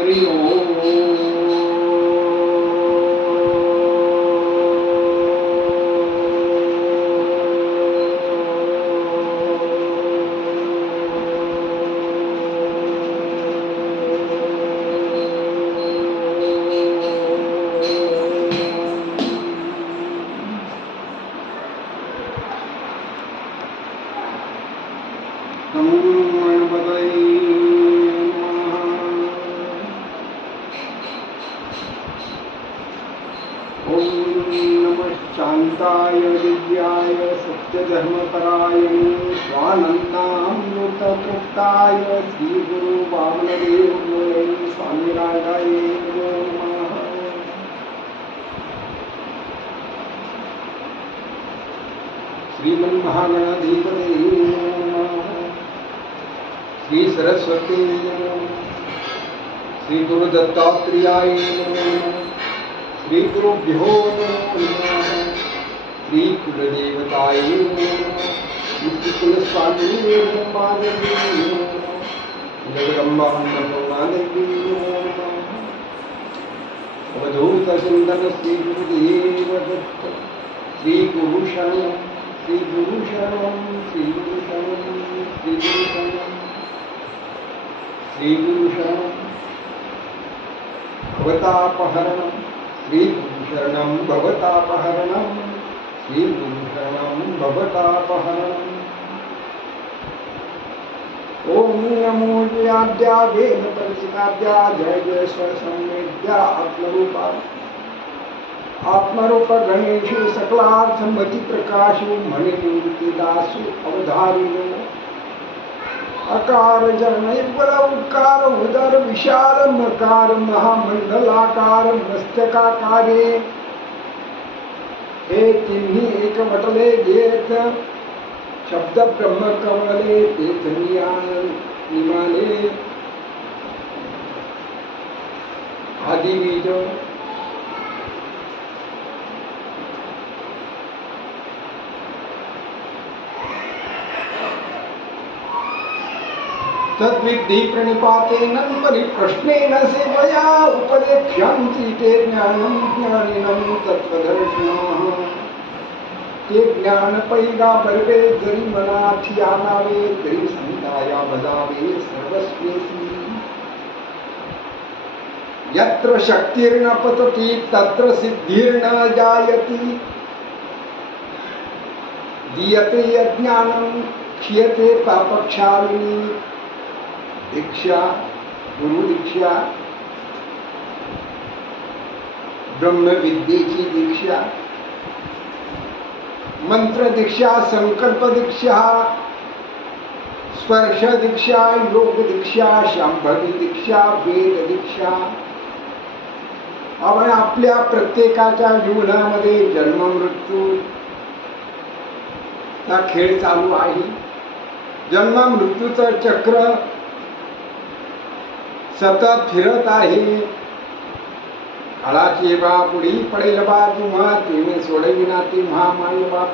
हरि ओम। शांताय दिव्याय सत्यधर्मपरायणे स्वानन्दामृततृप्ताय श्री गुरु वामनदेव स्वामी राजाय नमः। श्रीमन्महागणाधिपते नमः। श्री सरस्वती नमः। श्री गुरु दत्तात्रेयाय नमः। श्री गुरुभ्यो नमः। श्री कुलदेवताय नमः। श्री कुलस्वामिने नमः। जगदम्बा अन्नपूर्णादेवी नमः। अवधूत चिंतन श्री गुरुदेव दत्त। श्री गुरु शरणं श्री गुरु शरणं श्री गुरु शरणं श्री गुरु शरणं श्री गुरु शरणं भवतापहरणं श्री गुरु शरणं भवतापहरणं श्री गुरु शरणं भवतापहरणम्। ओम नमो जयाद्या वेद परिचिताद्या जय जय स्वर संवेद्या आत्मरूपा आत्मरूप गणेश सकलार्थमति प्रकाशो मणिमूर्तिदासु अवधारिणो अकार जनैर्बल उकार उदर विशाल मकार महामंडलाकार मस्तकाकारे हे तिन्ही एक वटले घेत शब्द ब्रह्म कमळे तेथ निमाले आदि बीज तद्विद्धि प्रणिपातेन परिप्रश्नेन सेवया उपदेक्ष्यन्ति ते ज्ञानं ज्ञानिनं तत्त्वदर्शिनः। ते ज्ञान पैगा बरवे जरी मनाथी आणावे तरी संताया बजावे सर्वस्वेसी। यत्र शक्तिर्न पतति तत्र सिद्धिर्न जायति। दीयते यज्ञानं क्षीयते पापक्षालिनी। दीक्षा गुरु दीक्षा ब्रह्म विद्येची दीक्षा मंत्र दीक्षा संकल्प दीक्षा स्पर्श दीक्षा योग दीक्षा शांभवी दीक्षा वेद दीक्षा। आपण आपल्या प्रत्येकाच्या जीवनामध्ये जन्म मृत्यू चा खेळ चालू आहे। जन्म मृत्यूचं चक्र सतत फिरत आहे। काळाची बा पुढी पडेल बा तुम्हा तुम्ही सोडविना तेव्हा माय बाप।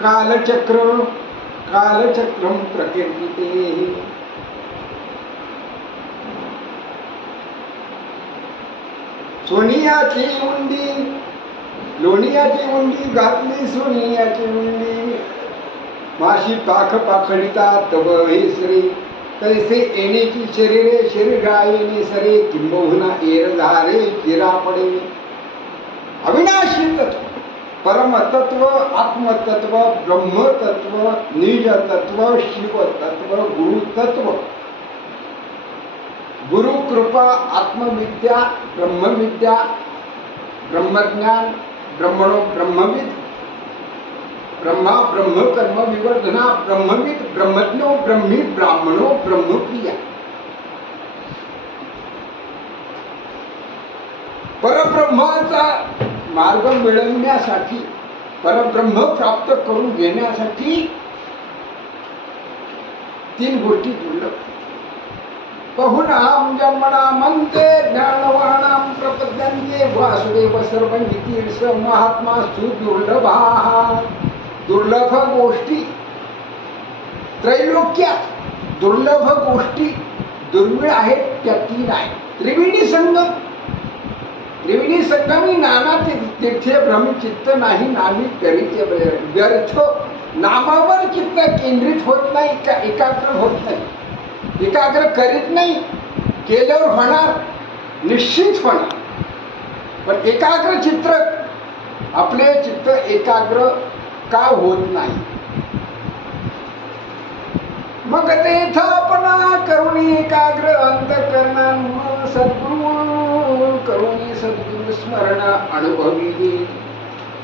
कालचक्रम प्रकृतीते। सोनियाची उंडी लोणियाची उंडी घातली सोनियाची उंडी। माशी पाख पाखडिता तव हेसरे कैसे येण्याची शरीरे शरीरा येणे सरे किंबहुना एर झारे चिरा पडे। अविनाशी तत्व परमतत्व आत्मतत्व ब्रह्मतत्व निजतत्व शिवतत्व गुरुतत्व गुरु कृपा आत्मविद्या ब्रह्मविद्या ब्रह्मज्ञान ब्रह्मणो ब्रह्मविद ब्रह्मा ब्रह्म कर्म विवर्धना ब्रह्मविद ब्रह्मज्ञो ब्रह्मी ब्राह्मणो ब्रह्मप्रिया। परब्रह्माचा मार्ग मिळवण्यासाठी परब्रह्म प्राप्त करून घेण्यासाठी तीन गोष्टी दुर्लभ। बहुनाम जन्मना मंते ज्ञानवानां प्रपद्यन्ते वासुदेव सर्वमिति स महात्मा सुदुर्लभाः। दुर्लभ गोष्टी त्रैलोक्यात दुर्लभ गोष्टी दुर्मिळ आहेत त्या तीन आहेत। त्रिवेणी संगम, त्रिवेणी संगमी नाना तीर्थे भ्रमचित्त नाही नामी करीचे व्यर्थ. नामावर चित्त केंद्रित होत नाही, एकाग्र होत नाही, एकाग्र करीत नाही. केल्यावर होणार, निश्चित होणार, पण एकाग्र चित्त, आपले चित्त एकाग्र का होत नाही. मग तेथ आपणा करुणी एकाग्र अंतःकरणा सद्गुरु करुणी सद्गुरु स्मरण अनुभवी.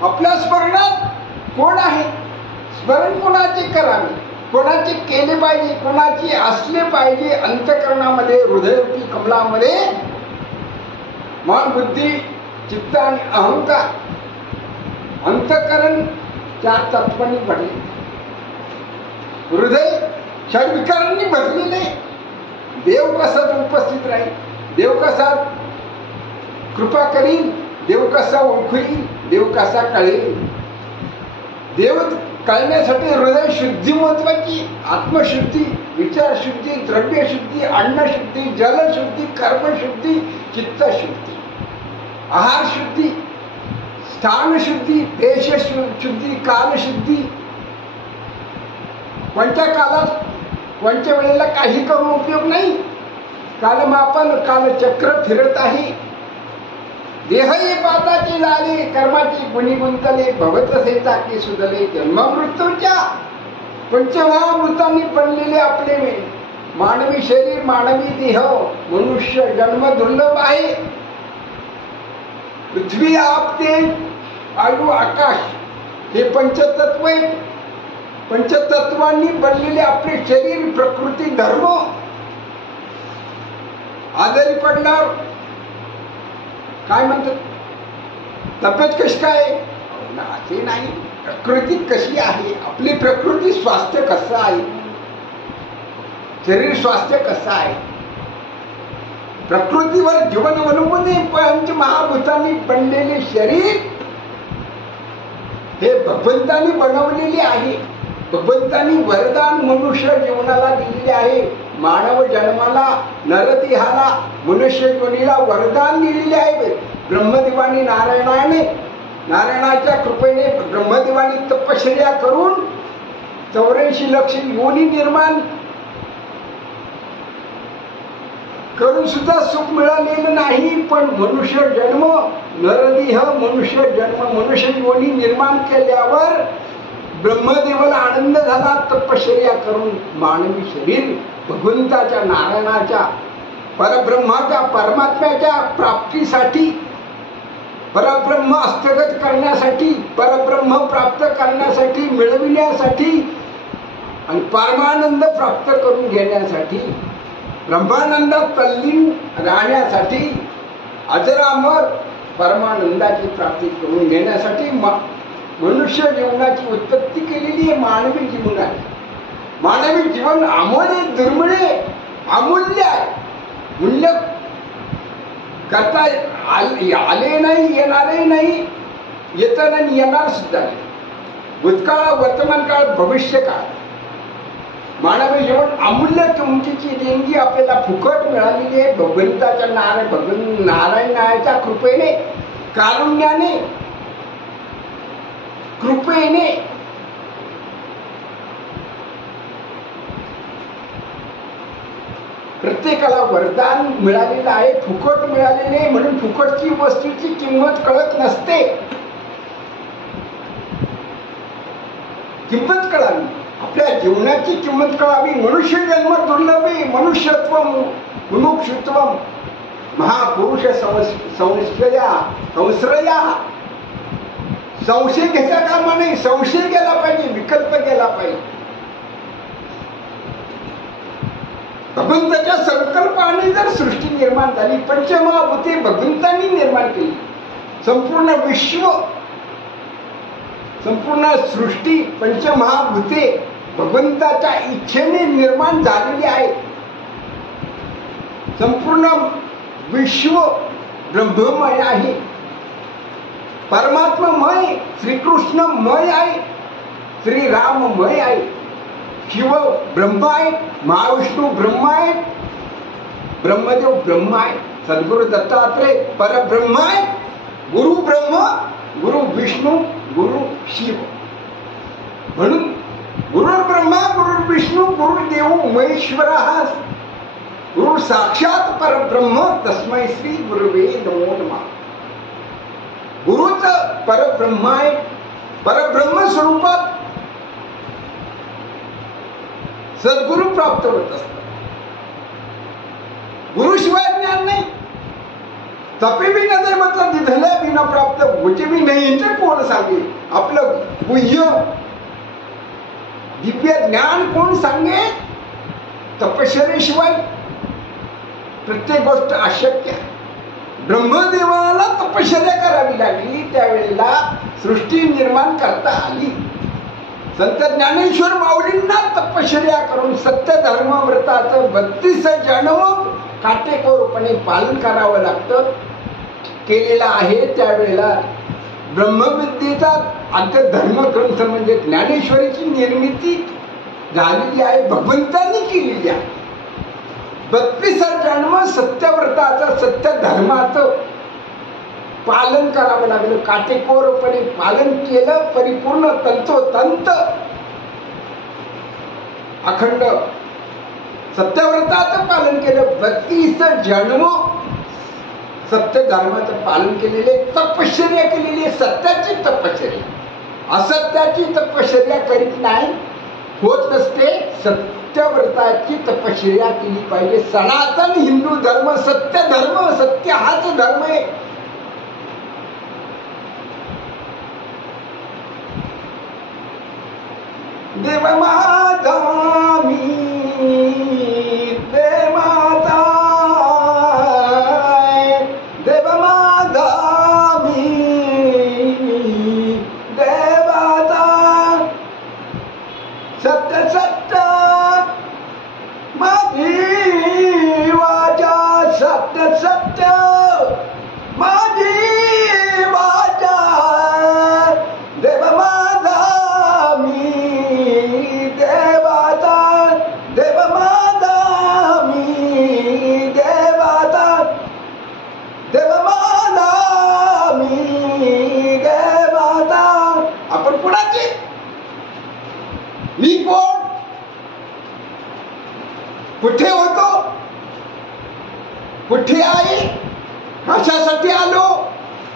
आपल्या स्मरणात कोण आहे, स्मरण कोणाचे करावे, कोणाचे केले पाहिजे, कोणाचे असले पाहिजे. अंतःकरणामध्ये, हृदयरूपी कमलामध्ये मन, बुद्धी, चित्त आणि अहंकार, अंतःकरण चार तत्वांनी भरले. हृदय षड्विकारांनी भरलेले. देव कसा उपस्थित राहील, देव कसा कृपा करील, देव कसा ओळखील, देव कसा कळेल. देव कळण्यासाठी हृदय शुद्धी महत्वाची. आत्मशुद्धी, विचारशुद्धी, द्रव्यशुद्धी, अन्नशुद्धी, जलशुद्धी, कर्मशुद्धी, चित्तशुद्धी, आहारशुद्धी, स्थानशुद्धी, देशशुद्धी, कालशुद्धी. कोणत्या कालात, कोणत्या वेळेला काही करून उपयोग नाही. कालमापन, कालचक्र फिरत आहे. देहही पाताची झाले, कर्माची गुणी गुंतले, भवतसे चाकी सुधले. जन्ममृत्यूच्या पंचमहामृतांनी बनलेले आपले मानवी शरीर, मानवी देह, मनुष्य जन्म दुर्लभ आहे. पृथ्वी, आप, तेज, वायू, आकाश हे पंचतत्व आहेत. पंचतत्वांनी बनलेले आपले शरीर, प्रकृती, धर्म. आजारी पडणार काय म्हणतात, तब्येत कशी काय, असे नाही. प्रकृती कशी आहे, आपली प्रकृती, स्वास्थ्य कसं आहे, शरीर स्वास्थ्य कसं आहे. प्रकृतीवर जीवन अवलंबून पंचमहाभूतांनी बनलेले शरीर हे भगवंतांनी बनवलेले आहे. भगवंतांनी वरदान मनुष्य जीवनाला दिलेले आहे. मानव जन्माला, नरदेहाला, मनुष्य योनीला वरदान दिलेले आहे. ब्रह्मदेवानी नारायणाच्या कृपेने ब्रह्मदेवानी तपश्चर्या करून 84 लक्ष योनी निर्माण करून सुद्धा सुख मिळालेलं नाही. पण मनुष्य जन्म, नरदेह, मनुष्य जन्म, मनुष्य योनी निर्माण केल्यावर ब्रह्मदेवाला आनंद झाला. तपश्चर्या करून मानवी शरीर भगवंताच्या, नारायणाच्या, परब्रह्माच्या, परमात्म्याच्या प्राप्तीसाठी, परब्रह्म हस्तगत करण्यासाठी, परब्रह्म प्राप्त करण्यासाठी, मिळविण्यासाठी आणि परमानंद प्राप्त करून घेण्यासाठी, ब्रह्मानंदात तल्लीन राहण्यासाठी, अजरामर परमानंदाची प्राप्ती करून घेण्यासाठी मनुष्य जीवनाची उत्पत्ती केलेली आहे. मानवी जीवन आहे. मानवी जीवन अमोल, दुर्मिळ, अमूल्य आहे. मूल्य करता आले नाही, येणारही नाही, येत नाही, येणार सुद्धा नाही. भूतकाळ, वर्तमान काळ, भविष्य काळ. मानवी जीवन अमूल्य किमतीची देणगी आपल्याला फुकट मिळालेली आहे. भगवंताच्या नारायणाच्या कृपेने, कारुण्याने, कृपेने. प्रत्येकाला वरदान मिळालेलं आहे, फुकट मिळालेले. म्हणून फुकटची वस्तूची किंमत कळत नसते. किंमत कळावी, आपल्या जीवनाची किंमत कळावी. मनुष्य जन्म दुर्लभे, मनुष्यत्व मुमुक्षुत्व महापुरुष संश्रया. संशय घेता कामा नाही. संशय गेला पाहिजे, विकल्प गेला पाहिजे. भगवंताच्या संकल्पाने जर सृष्टी निर्माण झाली, पंचमहाभूते भगवंतांनी निर्माण केली. संपूर्ण विश्व, संपूर्ण सृष्टी, पंचमहाभूते भगवंताच्या इच्छेने निर्माण झालेली आहे. संपूर्ण विश्व ब्रह्ममय आहे, परमात्मामय, श्रीकृष्णमय आहे, श्रीराममय आहे. शिव ब्रह्म आहे, महाविष्णू ब्रह्म आहे, ब्रह्मदेव ब्रह्म आहे, सद्गुरु दत्तात्रय परब्रह्म आहे. गुरु ब्रह्म, गुरु विष्णू, गुरु शिव. म्हणून गुरु ब्रह्मा, गुरु विष्णू, गुरुदेव महेश्वरः, गुरु साक्षात परब्रह्म तस्मै श्री गुरुवे नमो नमः. गुरुच परब्रह्म आहे. परब्रह्म स्वरूपात सद्गुरु प्राप्त होत असतात. गुरुशिवाय ज्ञान नाही. तपे बी न दे मतलब दिधल्या बिना प्राप्त होचे बी नाही. ते कोण सांगे? आपलं गुह्य दिव्य ज्ञान कोण सांगे? तपश्चर्येशिवाय प्रत्येक गोष्ट अशक्य. ब्रह्मदेवाला तपश्चर्या करावी लागली, त्यावेळेला सृष्टी निर्माण करता आली. संत ज्ञानेश्वर माऊलींना तपश्चर्या करून सत्य धर्म व्रताचं 32 जन्म काटेकोरपणे पालन करावं लागतं. केलेला आहे. त्यावेळेला ब्रह्मविद्येचा आद्य धर्मग्रंथ म्हणजे ज्ञानेश्वरीची निर्मिती झालेली आहे. भगवंतांनी केलेली आहे. 32 जन्म सत्यव्रताचं सत्य धर्माचं पालन करावं लागलं. काटेकोरपणे पालन केलं. परिपूर्ण तंतोतंत अखंड सत्यव्रताचं पालन केलं. 32 जन्म सत्य धर्माचं पालन केलेले, तपश्चर्या केलेली. सत्याची तपश्चर्या, असत्याची तपश्चर्या करीत नाही, होत नसते. सत्यव्रताची तपश्चर्या केली पाहिजे. सनातन हिंदू धर्म सत्य धर्म, सत्य हाच धर्म आहे. देव माता मी, देव माता, देव माता मी, देवाता सत्य सत्य माझी वाचा, सत्य सत्य माझी वाचा. देव माता मी, देवाता, देव माता मी, देवाता, देव माता मी, देवाता. आपण कुणाची? मी कोण? कुठे होतो? कुठे आहे? कशासाठी आलो?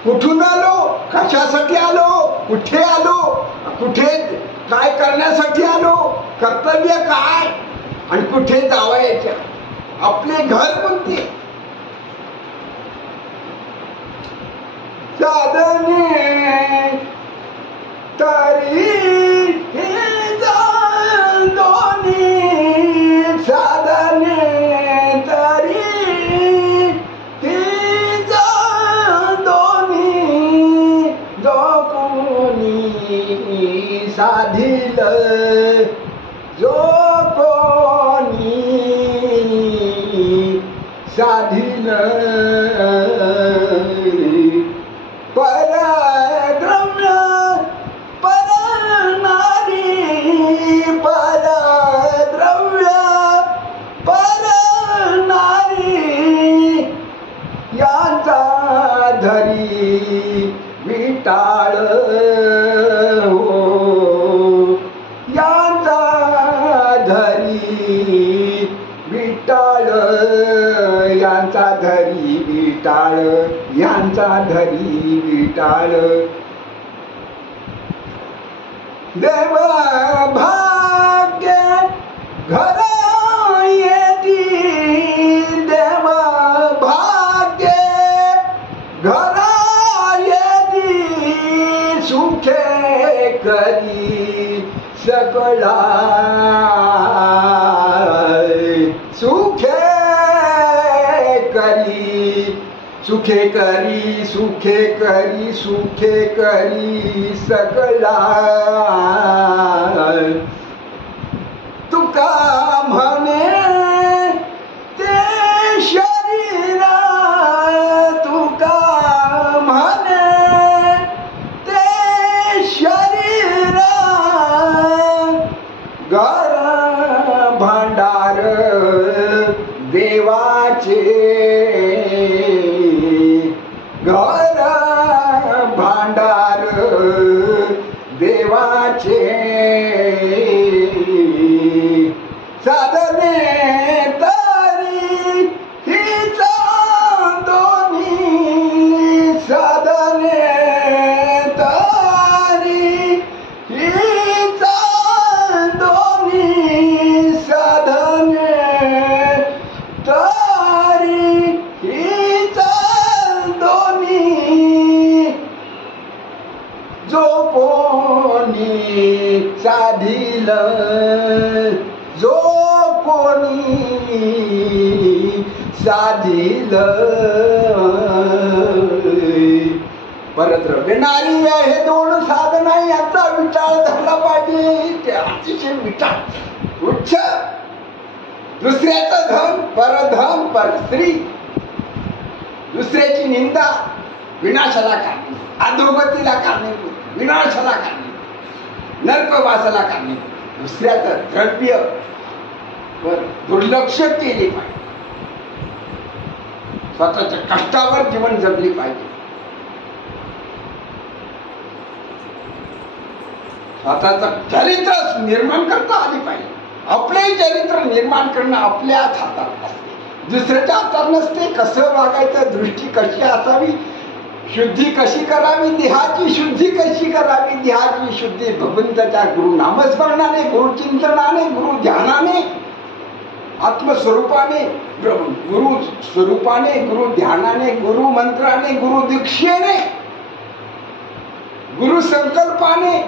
कुठून आलो? कशासाठी आलो? कुठे आलो? कुठे काय करण्यासाठी आलो? कर्तव्य काय? आणि कुठे जावयाचे? आपले घर कोणते? साधने तरी दोन्ही, साधने तरी दोन्ही, जो कोणी साधिल, जो कोणी साधिल परद्रव्य परनारी, परद्रव्य परनारी यांचा धरी विटाळ हो, यांचा धरी विटाळ, यांचा धरी विटाळ, यांचा धरी विटाळ. देव भाग्य घर येती, देव भाग्य घर येती, सुखे करी सकळा, सुखे करी, सुखे करी, सुखे करी, सुखे करी सकळा. तुका म्हणे ते शरीर, तुका म्हणे ते शरीर, घर भांडार देवाचे, देवाचे साधने तरी हीच दोन्ही साधने तरी हीच दोन्ही साधने तरी हीच दोन्ही जो कोणी साधिल जो कोणी साधिल परद्रव्य नारी हे दोन साधन आहे याचा विचार झाला पाहिजे. ते अतिशय विचार उच्च. दुसऱ्याचं धन परधन परस्त्री, दुसऱ्याची निंदा विनाशाला करणे, अधोगतीला करणे, विनाशाला करणे, नरकवासाला करणे. दुसऱ्याचं द्रव्य वर दुर्लक्ष केले पाहिजे. स्वतःच्या कष्टावर जीवन जगली पाहिजे. स्वतःचं चरित्र निर्माण करता आले पाहिजे. आपले चरित्र निर्माण करणं आपल्याच हातात असते, दुसऱ्याच्या हातात नसते. कसं वागायचं, दृष्टी कशी असावी, शुद्धी कशी करावी, देहाची शुद्धी कशी करावी. देहाची शुद्धी भगवंताच्या गुरु नामस्मरणाने, गुरुचिंतनाने, गुरु ध्यानाने, आत्मस्वरूपाने, गुरु स्वरूपाने, गुरु ध्यानाने, गुरु मंत्राने, गुरु दीक्षेने, गुरु संकल्पाने,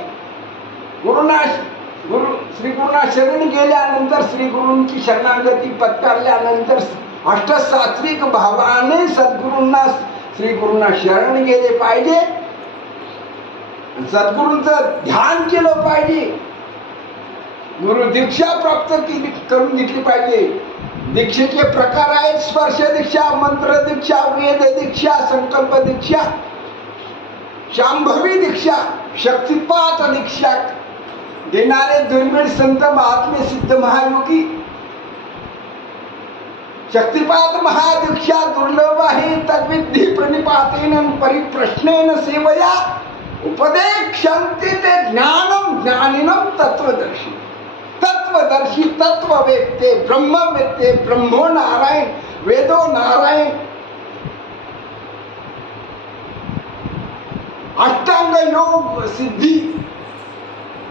गुरु श्री गुरुना शरण गेल्यानंतर, श्री गुरूंची शरणागती पत्करल्यानंतर अष्टसात्विक भावाने सद्गुरूंना, श्री गुरुना शरण गेले पाहिजे. सद्गुरूंचं ध्यान केलं पाहिजे. गुरु दीक्षा प्राप्त केली करून घेतली पाहिजे. दीक्षेचे प्रकार आहेत: स्पर्श दीक्षा, मंत्र दीक्षा, वेद दीक्षा, संकल्प दीक्षा, शांभवी दीक्षा, शक्तिपात दीक्षा देणारे दुर्मिळ संत महात्मे सिद्ध महायोगी. शक्तिपात महादीक्षा दुर्लभ आहे. तद्विधी प्रणिपातेन परिप्रश्नेन सेवया उपदेक्षन्ति ते ज्ञानम ज्ञानिनम तत्वदर्शी. तत्वदर्शी तत्ववेत्ते, ब्रह्मवेत्ते, ब्रह्मो नारायण, वेदो नारायण. अष्टांग योग सिद्धी,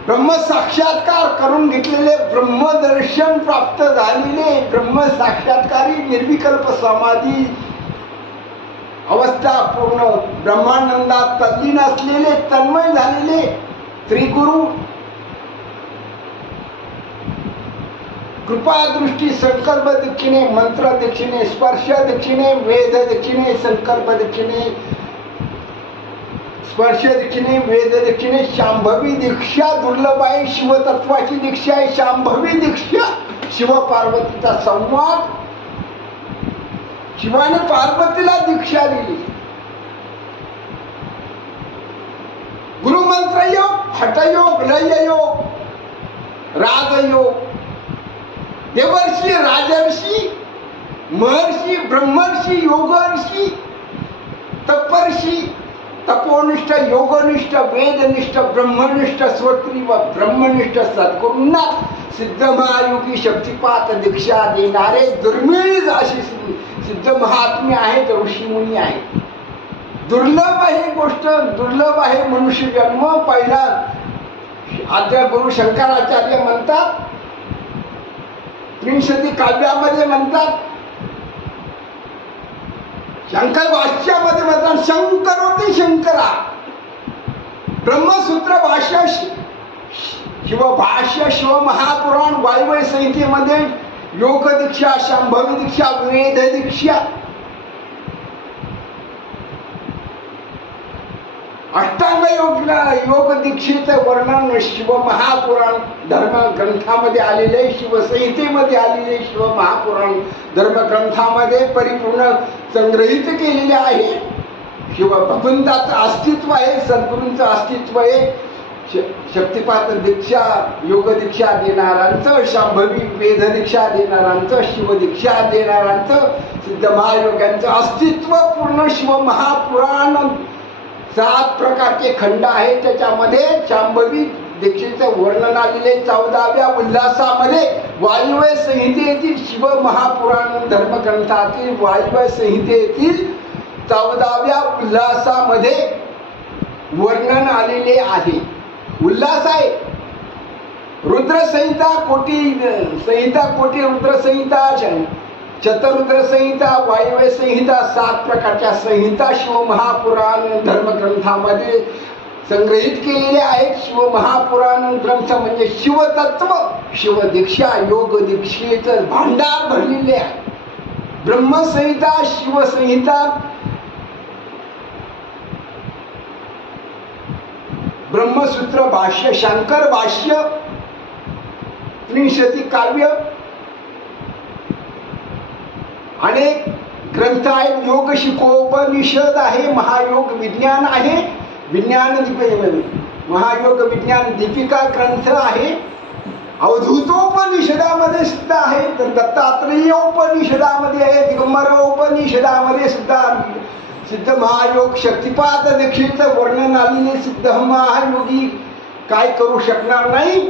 ब्रह्म साक्षात्कार करून घेतलेले, ब्रह्मदर्शन प्राप्त झालेले, ब्रह्म साक्षात्कारी निर्विकल्प समाधी अवस्था पूर्ण ब्रह्मानंदात तल्लीन असलेले, तन्मय झालेले त्रिगुरु कृपा दृष्टी संकल्प दीक्षिणे, मंत्र दीक्षिणे, स्पर्श दीक्षिणे, वेद दीक्षिणे, संकल्प दीक्षिणे, स्पर्श दीक्षिणे, वेद दीक्षिणे, शांभवी दीक्षा दुर्लभ आहे. शिवतत्वाची दीक्षा आहे शांभवी दीक्षा. शिव पार्वतीचा संवाद, शिवाने पार्वतीला दीक्षा दिली. गुरुमंत्र योग, हठयोग, लययोग, राजयोग, देवर्षी, राजर्षी, महर्षी, ब्रह्मर्षी, योगर्षी, तपवर्षी, तपोनिष्ठ, योगनिष्ठ, वेदनिष्ठ, ब्रह्मनिष्ठ, स्वत्री व ब्रह्मनिष्ठ सद्गुरूंना सिद्ध महायोगी शक्तिपात दीक्षा देणारे दुर्मिळ अशी सिद्ध महात्मे आहेत, ऋषीमुनी आहेत. दुर्लभ आहे गोष्ट, दुर्लभ आहे मनुष्य जन्म. पहिला आद्य गुरु शंकराचार्य म्हणतात, त्रिंशती काव्यामध्ये म्हणतात, शंकर भाष्यामध्ये म्हणतात, शंकरोती शंकरा. ब्रह्मसूत्र भाष्य, शिवभाष्य, शिवमहापुराण, वायव्य संहितेमध्ये योग दीक्षा, शांभवी दीक्षा, वेद दीक्षा, अष्टांग योग दीक्षेचं वर्णन शिवमहापुराण धर्म ग्रंथामध्ये आलेले, शिवसंहितेमध्ये आलेले, शिवमहापुराण धर्म ग्रंथामध्ये परिपूर्ण संग्रहित केलेले आहे. शिव भगवंताचं अस्तित्व आहे, सद्गुरूंचं अस्तित्व आहे. शक्तिपात दीक्षा, योग दीक्षा देणाऱ्यांचं, शांभवी वेद दीक्षा देणाऱ्यांचं, शिवदीक्षा देणाऱ्यांचं, सिद्ध महायोग्यांचं अस्तित्व पूर्ण शिवमहापुराण 7 प्रकारचे खंड आहेत. त्याच्यामध्ये शांभवी दीक्षेचं वर्णन आलेले 14व्या उल्हासामध्ये वायव्य संहितेतील शिव महापुराण धर्मग्रंथातील वायव्य संहितेतील 14व्या उल्हासामध्ये वर्णन आलेले आहे. उल्हास आहे. रुद्रसंहिता कोटी रुद्रसंहिता, चतुरुद्र संहिता, वायव्य संहिता, 7 प्रकारच्या संहिता शिव महापुराण धर्मग्रंथामध्ये संग्रहित केलेले आहेत. शिव महापुराण ग्रंथ म्हणजे शिवतत्व, शिवदीक्षा, योग दीक्षेचं भांडार भरलेले आहे. ब्रह्मसंहिता, शिवसंहिता, ब्रह्मसूत्र भाष्य, शंकर भाष्य, त्रिशती काव्य, अनेक ग्रंथ आहेत. योग शिकोपनिषद आहे. महायोग विज्ञान आहे. महायोग विज्ञान दीपिका ग्रंथ आहे. अवधूतोपनिषदामध्ये सुद्धा आहे. तर दत्तात्रेय उपनिषदामध्ये आहे. दिगंबर उपनिषदामध्ये सुद्धा सिद्ध महायोग शक्तिपात दीक्षेचं वर्णन आलेले सिद्ध महायोगी काय करू शकणार नाही.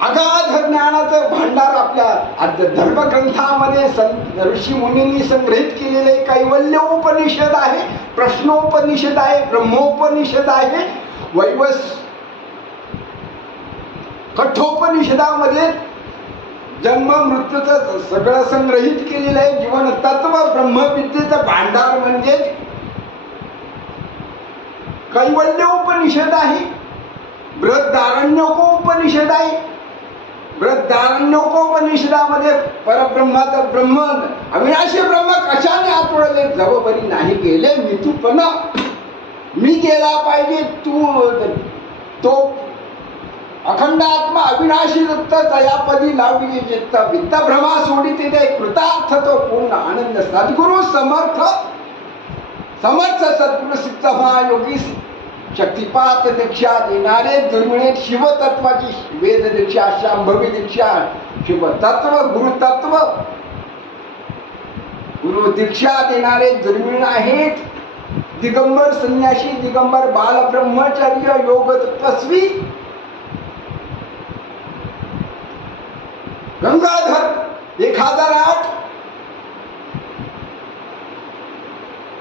अगाध ज्ञानाचं भांडार आपल्या धर्मग्रंथामध्ये ऋषी मुनींनी संग्रहित केलेले कैवल्य उपनिषद आहे, प्रश्नोपनिषद आहे, ब्रह्मोपनिषद आहे, कठोपनिषदामध्ये जन्म मृत्यूचं सगळं संग्रहित केलेलं आहे. जीवन तत्व ब्रह्मविद्येचं भांडार म्हणजे कैवल्य उपनिषद आहे. बृहदारण्यकोपनिषद आहे. बृहदारण्यकोपनिषदामध्ये परब्रह्माचं ब्रह्म अविनाशी ब्रह्म कशाने आतवडले जबाबदारी नाही गेले मिथुपणा मी गेला पाहिजे. तो अखंड आत्मा अविनाशी दत्त दयापदी लावली चित्त वित्त भ्रमा सोडिते ते कृतार्थ तो पूर्ण आनंद सद्गुरु समर्थ सद्गुरु सिद्ध महायोगी शक्तिपात दीक्षा देणारे दुर्मिळ शिवतत्वाची वेद दीक्षा, शांभवी दीक्षा, शिवतत्व गुरुतत्व गुरु दीक्षा देणारे दुर्मिळ आहेत. दिगंबर संन्यासी, दिगंबर बाल ब्रह्मचर्य, योग तपस्वी, गंगाधर 1008,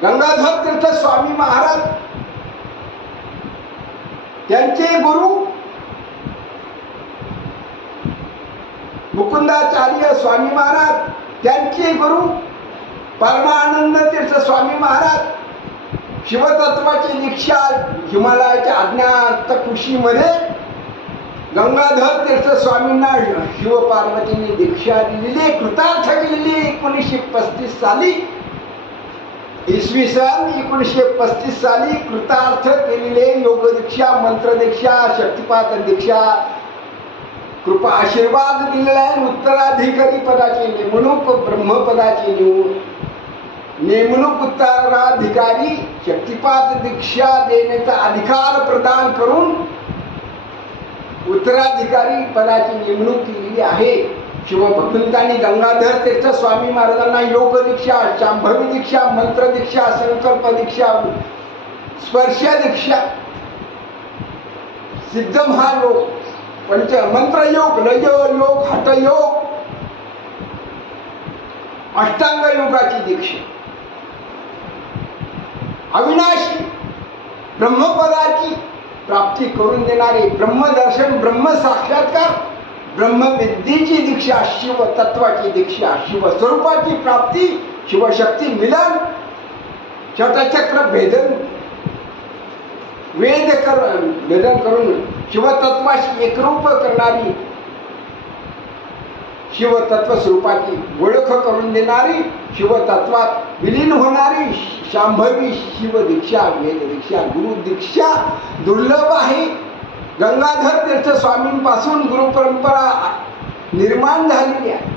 गंगाधर तीर्थ स्वामी महाराज, त्यांचे गुरु मुकुंदाचार्य स्वामी महाराज, त्यांचे गुरु परमानंद तीर्थ स्वामी महाराज, शिवतत्वाची दीक्षा हिमालयाच्या अज्ञात कुशीमध्ये गंगाधर तीर्थ स्वामींना शिव पार्वतींनी दीक्षा दिलेली, कृतार्थ केलेली 1935 साली, इसवी सन 1935 साली कृतार्थ केलेले योग दीक्षा, मंत्र दीक्षा, शक्तिपात दीक्षा, कृपा आशीर्वाद दिलेला आहे. उत्तराधिकारी पदाची नेमणूक, ब्रह्मपदाची नेमणूक, उत्तराधिकारी शक्तिपात दीक्षा देण्याचा अधिकार प्रदान करून उत्तराधिकारी पदाची नेमणूक केलेली आहे. शिवभक्तांनी गंगाधर तीर्थ स्वामी महाराजांना योग दीक्षा, शांभवी दीक्षा, मंत्र दीक्षा, संकल्प दीक्षा, स्पर्श दीक्षा, सिद्ध महायोग, पंच मंत्रयोग, लययोग, हठयोग, अष्टांग योगाची दीक्षा, अविनाशी ब्रह्मपदाची प्राप्ती करून देणारे ब्रह्मदर्शन, ब्रह्म साक्षात्कार, ब्रह्मविद्येची दीक्षा, शिव तत्वाची दीक्षा, शिव स्वरूपाची प्राप्ती, शिवशक्ती मिलन, शतचक्र भेदन, भेदन करून शिवतत्वाशी एकरूप करणारी, शिवतत्व स्वरूपाची ओळख करून देणारी, शिवतत्वात विलीन होणारी शांभवी शिव दीक्षा, वेद दीक्षा, गुरु दीक्षा दुर्लभ आहे. गंगाधर तीर्थ स्वामींपासून गुरु परंपरा निर्माण झालेली आहे.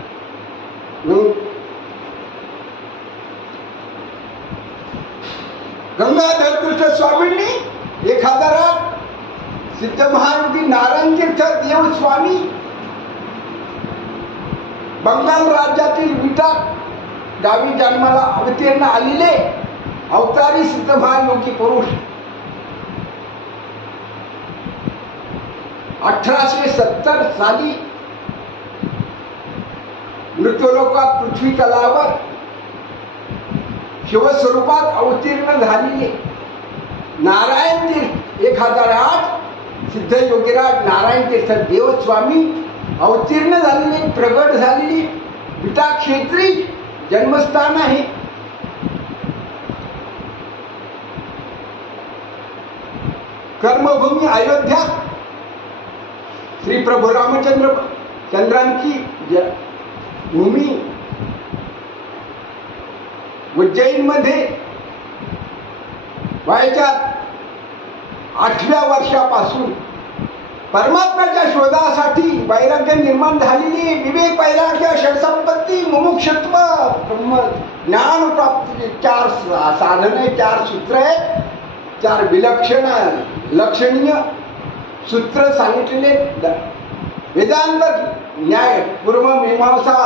गंगाधर तीर्थ स्वामींनी 1008 सिद्ध महायोगी नारायण तीर्थ देव स्वामी बंगाल राज्यातील विटा गावी जन्माला अवतीर्ण आलेले अवतारी सिद्ध महायोगी पुरुष 1870 साली मृत्यूलोकात पृथ्वी तलावर शिवस्वरूपात अवतीर्ण झालेले नारायण तीर्थ 1008 सिद्ध योगीराज नारायण तीर्थ देवस्वामी अवतीर्ण झालेले प्रगट झालेली विटा क्षेत्री जन्मस्थान आहे. कर्मभूमी अयोध्या श्री प्रभू चंद्रांची भूमी. उज्जैन मध्ये वयाच्या 8व्या वर्षापासून परमात्म्याच्या शोधासाठी वैराग्य निर्माण झालेली विवेक वैराग्य षडसंपत्ती मुमुक्षत्व ब्रह्म ज्ञान प्राप्तीचे 4 साधने 4 सूत्र आहेत. 4 विलक्षण लक्षणीय सूत्र सांगितलेले. वेदांत न्याय पूर्व मीमांसा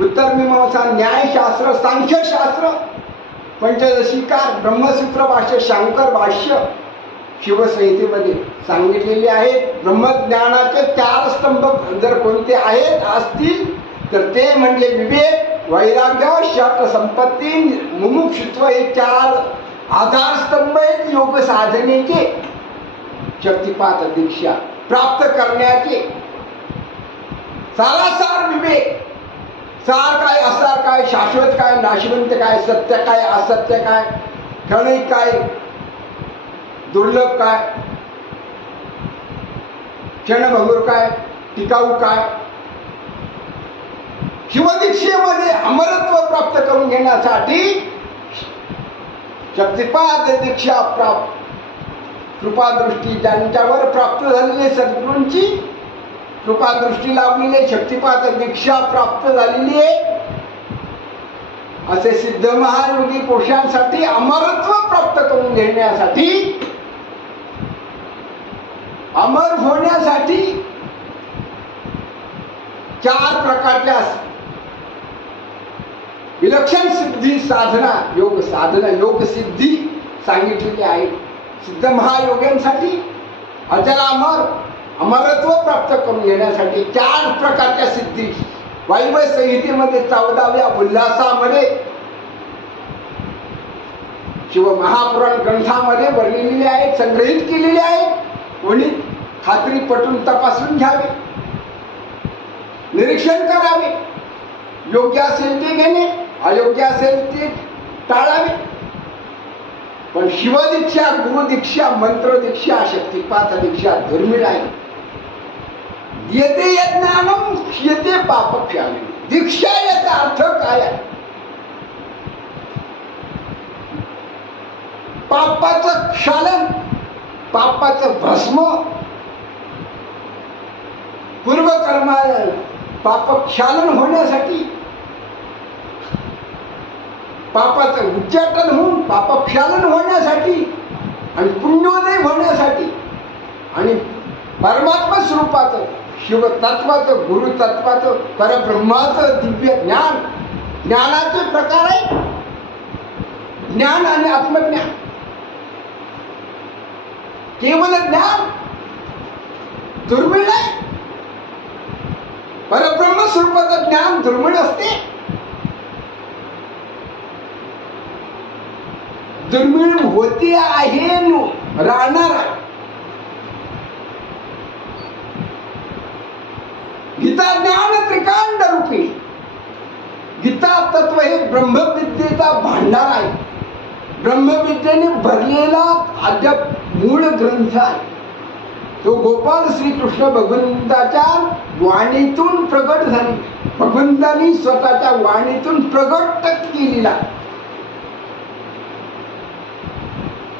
उत्तर मीमांसा न्यायशास्त्र सांख्यशास्त्र पंचदशिकार ब्रह्मसूत्र भाष्य शांकर भाष्य शिवसंहितेमध्ये सांगितलेले आहेत. ब्रह्मज्ञानाचे 4 स्तंभ जर कोणते आहेत असतील तर ते म्हणजे विवेक वैराग्य षट संपत्ती मुमुक्षुत्व हे 4 आधारस्तंभ आहेत योग साधनेचे. शक्तिपात दीक्षा प्राप्त करण्याचे सारासार विवेक. सार काय असार काय शाश्वत काय नाशवंत काय सत्य काय असत्य काय क्षणिक काय दुर्लभ काय क्षणभंगुर काय टिकाऊ काय. शिवदीक्षेमध्ये अमरत्व प्राप्त करून घेण्यासाठी शक्तिपात दीक्षा प्राप्त कृपादृष्टी ज्यांच्यावर प्राप्त झालेली सद्गुरूंची कृपादृष्टी लाभलेली शक्तिपात दीक्षा प्राप्त झालेली आहे असे सिद्ध महायोगी पुरुषांसाठी अमरत्व प्राप्त करून घेण्यासाठी अमर होण्यासाठी 4 प्रकारच्या विलक्षण सिद्धी साधना योग साधना योग सिद्धी सांगितलेली आहे. सिद्ध महायोग्यांसाठी अजरामर अमरत्व प्राप्त करून घेण्यासाठी 4 प्रकारच्या सिद्धी वायव्य संहितेमध्ये 14व्या उल्हासामध्ये शिव महापुराण ग्रंथामध्ये वर्णिलेले आहेत संग्रहित केलेले आहेत. कोणी खात्री पटून तपासून घ्यावे निरीक्षण करावे. योग्य असेल ते घेणे अयोग्य असेल ते टाळावे. पण शिवदीक्षा गुरुदीक्षा मंत्रदीक्षा शक्तिपात दीक्षा दुर्मिळ आहे. येते ज्ञानम येते पापक्षाने दीक्षा याचा अर्थ काय आहे. पापाचं क्षालन पापाचं भस्म पूर्वकर्मा पापक्षालन होण्यासाठी पापाचं उच्चाटन होऊन पापक्षालन होण्यासाठी आणि पुण्योदय होण्यासाठी आणि परमात्मा स्वरूपाचं शिवतत्वाचं गुरुतत्वाचं परब्रह्माचं दिव्य ज्ञान ज्ञानाचे प्रकार आहे. ज्ञान आणि आत्मज्ञान केवळ ज्ञान दुर्मिळ आहे. परब्रह्म स्वरूपाचं ज्ञान दुर्मिळ असते. दुर्मिळ होते आहे राहणार आहे. गीता ज्ञान त्रिकांड रूपी गीता तत्व हे ब्रह्मविद्येचा भांडार आहे. ब्रह्मविद्येने भरलेला अद्याप मूळ ग्रंथ आहे. तो गोपाल श्रीकृष्ण भगवंताच्या वाणीतून प्रगट झाली. भगवंतांनी स्वतःच्या वाणीतून प्रगट केलेला.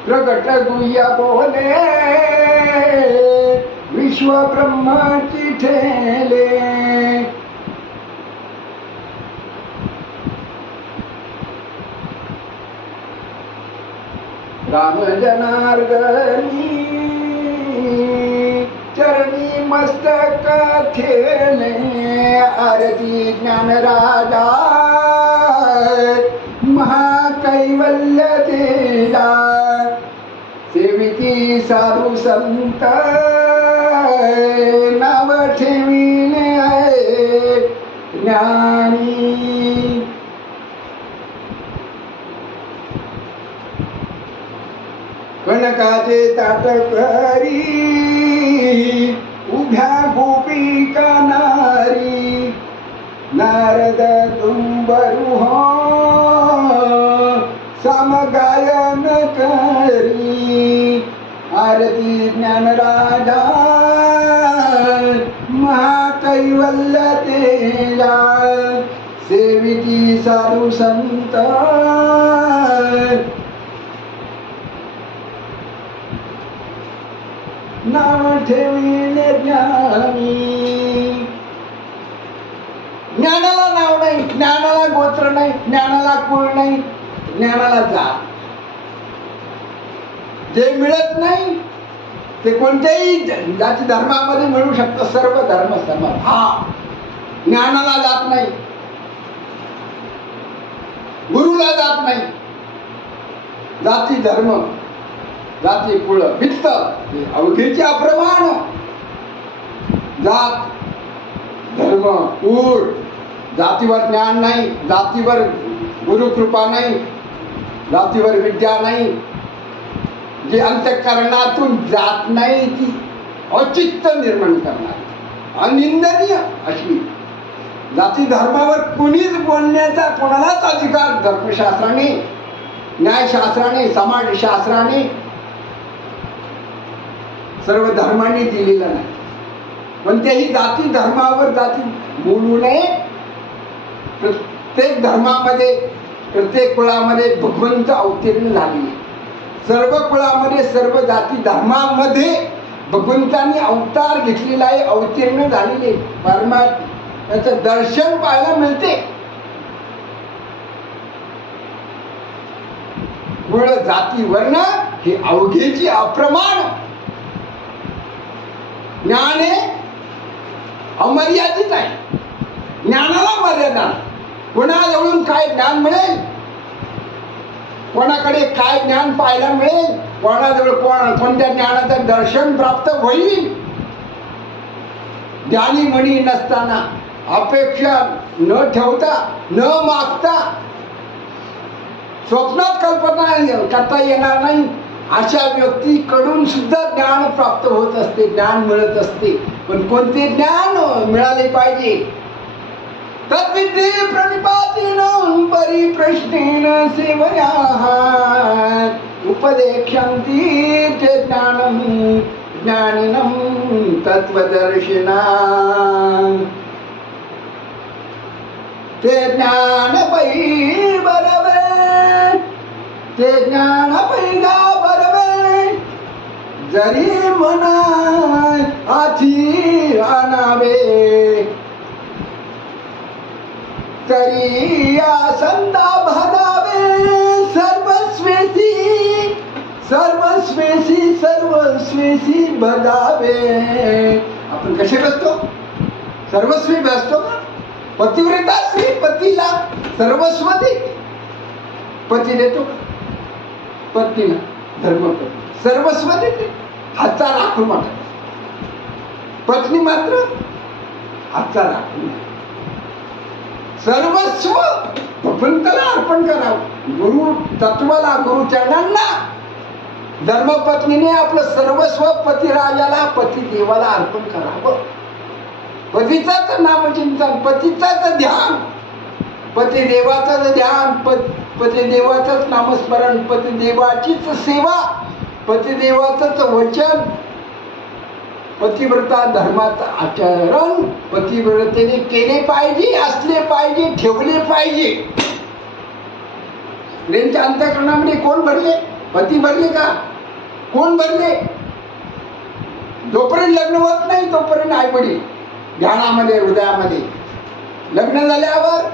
प्रगट गुह्य बोले विश्व ब्रह्माची ठेले. राम जनार्दनी चरणी मस्तक खेले. आरती ज्ञान राजा महाकैवल्य तेला सेविती साधू संत नाव ठेविले आहे ज्ञानी. कनकाचे ताट करी उभ्या गोपिका नारी नारद तुंबरू हो समगायन करी आरती ज्ञानराजा महाकैवल्य तेजा सेविती साधू संत नाव ठेविले ज्ञानी. ज्ञानाला नाव नाही, ज्ञानाला गोत्र नाही, ज्ञानाला कुळ नाही, ज्ञानाला जात. जे मिळत नाही ते कोणत्याही जाती धर्मामध्ये मिळू शकतं. सर्व धर्म समान. हा ज्ञानाला जात नाही, गुरुला जात नाही. जाती धर्म जाती कुळ भित्त अवघेचे अप्रमाण. जात धर्म कुळ जातीवर ज्ञान नाही, जातीवर गुरुकृपा नाही, जातीवर विद्या नाही. जे अंतःकरणातून जात नाही ती औचित्य निर्माण करणार अनिंदनीय अशी. जाती धर्मावर कुणीच बोलण्याचा कोणालाच अधिकार धर्मशास्त्राने न्यायशास्त्राने समाजशास्त्राने सर्व धर्मांनी दिलेला नाही. कोणत्याही जाती धर्मावर जाती बोलू नये. प्रत्येक धर्मामध्ये प्रत्येक कुळामध्ये भगवंत अवतीर्ण झाले. सर्व कुळामध्ये सर्व जाती धर्मामध्ये भगवंतांनी अवतार घेतलेला आहे, अवतीर्ण झालेले परमात्मा त्याचं दर्शन पाहायला मिळते. कुळ जाती वर्ण हे अवघेची अप्रमाण. ज्ञान हे अमर्यादित आहे. ज्ञानाला मर्यादा. कोणाजवळून काय ज्ञान मिळेल, कोणाकडे काय ज्ञान पाहायला मिळेल, कोणाजवळ कोणत्या ज्ञानाचं दर्शन प्राप्त होईल. ज्ञानी मणी नसताना अपेक्षा न ठेवता न मागता स्वप्नात कल्पना करता येणार नाही अशा व्यक्तीकडून सुद्धा ज्ञान प्राप्त होत असते, ज्ञान मिळत असते. पण कोणते ज्ञान मिळाले पाहिजे. तद्विद्ये प्रणिपातेन परिप्रश्नेन सेवयाः उपदेक्षन्ति ते ज्ञानं ज्ञानिनं तत्त्वदर्शिना. ते ज्ञान पै बरवे, ते ज्ञान पैगा बरवे, जरी मना आधी आणावे तरी आसंदा भादावे. सर्वस्वेसी सर्वस्वेसी सर्वस्वेसी भदावे. आपण कसे बसतो? सर्वस्वी बसतो का? पतिव्रता स्त्री पतीला सर्वस्व देते. पती देतो का? पत्नीला धर्मपत्नी सर्वस्व देते. हातचा राखून मागतो. पत्नी मात्र हातचा राखून सर्वस्व भगवंताला अर्पण करावं. गुरु तत्वाला गुरु चरणांना धर्मपत्नीने आपलं सर्वस्व पतिराजाला पती देवाला अर्पण करावं. पतीचाच नामचिंतन, पतीचाच ध्यान, पतिदेवाचंच ध्यान, पतिदेवाचंच नामस्मरण, पतिदेवाचीच सेवा, पतिदेवाचंच वचन, पतिव्रता धर्माचं आचरण पतिव्रतेने केले पाहिजे, असले पाहिजे, ठेवले पाहिजे. त्यांच्या अंतःकरणामध्ये कोण भरले? पती भरले का? कोण भरले? जोपर्यंत लग्न होत नाही तोपर्यंत आई वडील ध्यानामध्ये हृदयामध्ये. लग्न झाल्यावर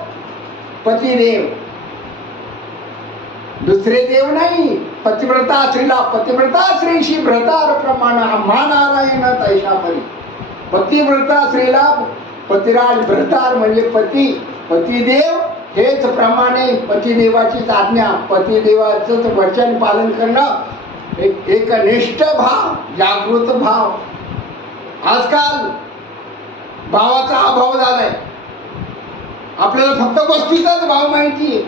पतिदेव, दुसरे देव नाही. पतिव्रता स्त्रीला पतिव्रता स्त्रीशी भ्रतार प्रमाण आम्हा नारायण तैशा परी. पतिव्रता स्त्रीला पतिराज भ्रतार म्हणजे पती, पतिदेव हेच प्रमाणे पतिदेवाचीच आज्ञा, पतिदेवाचंच वचन पालन करणं, एक निष्ठ भाव, जागृत भाव. आजकाल भावाचा अभाव झालाय. आपल्याला फक्त वस्तूचाच भाव माहितीये.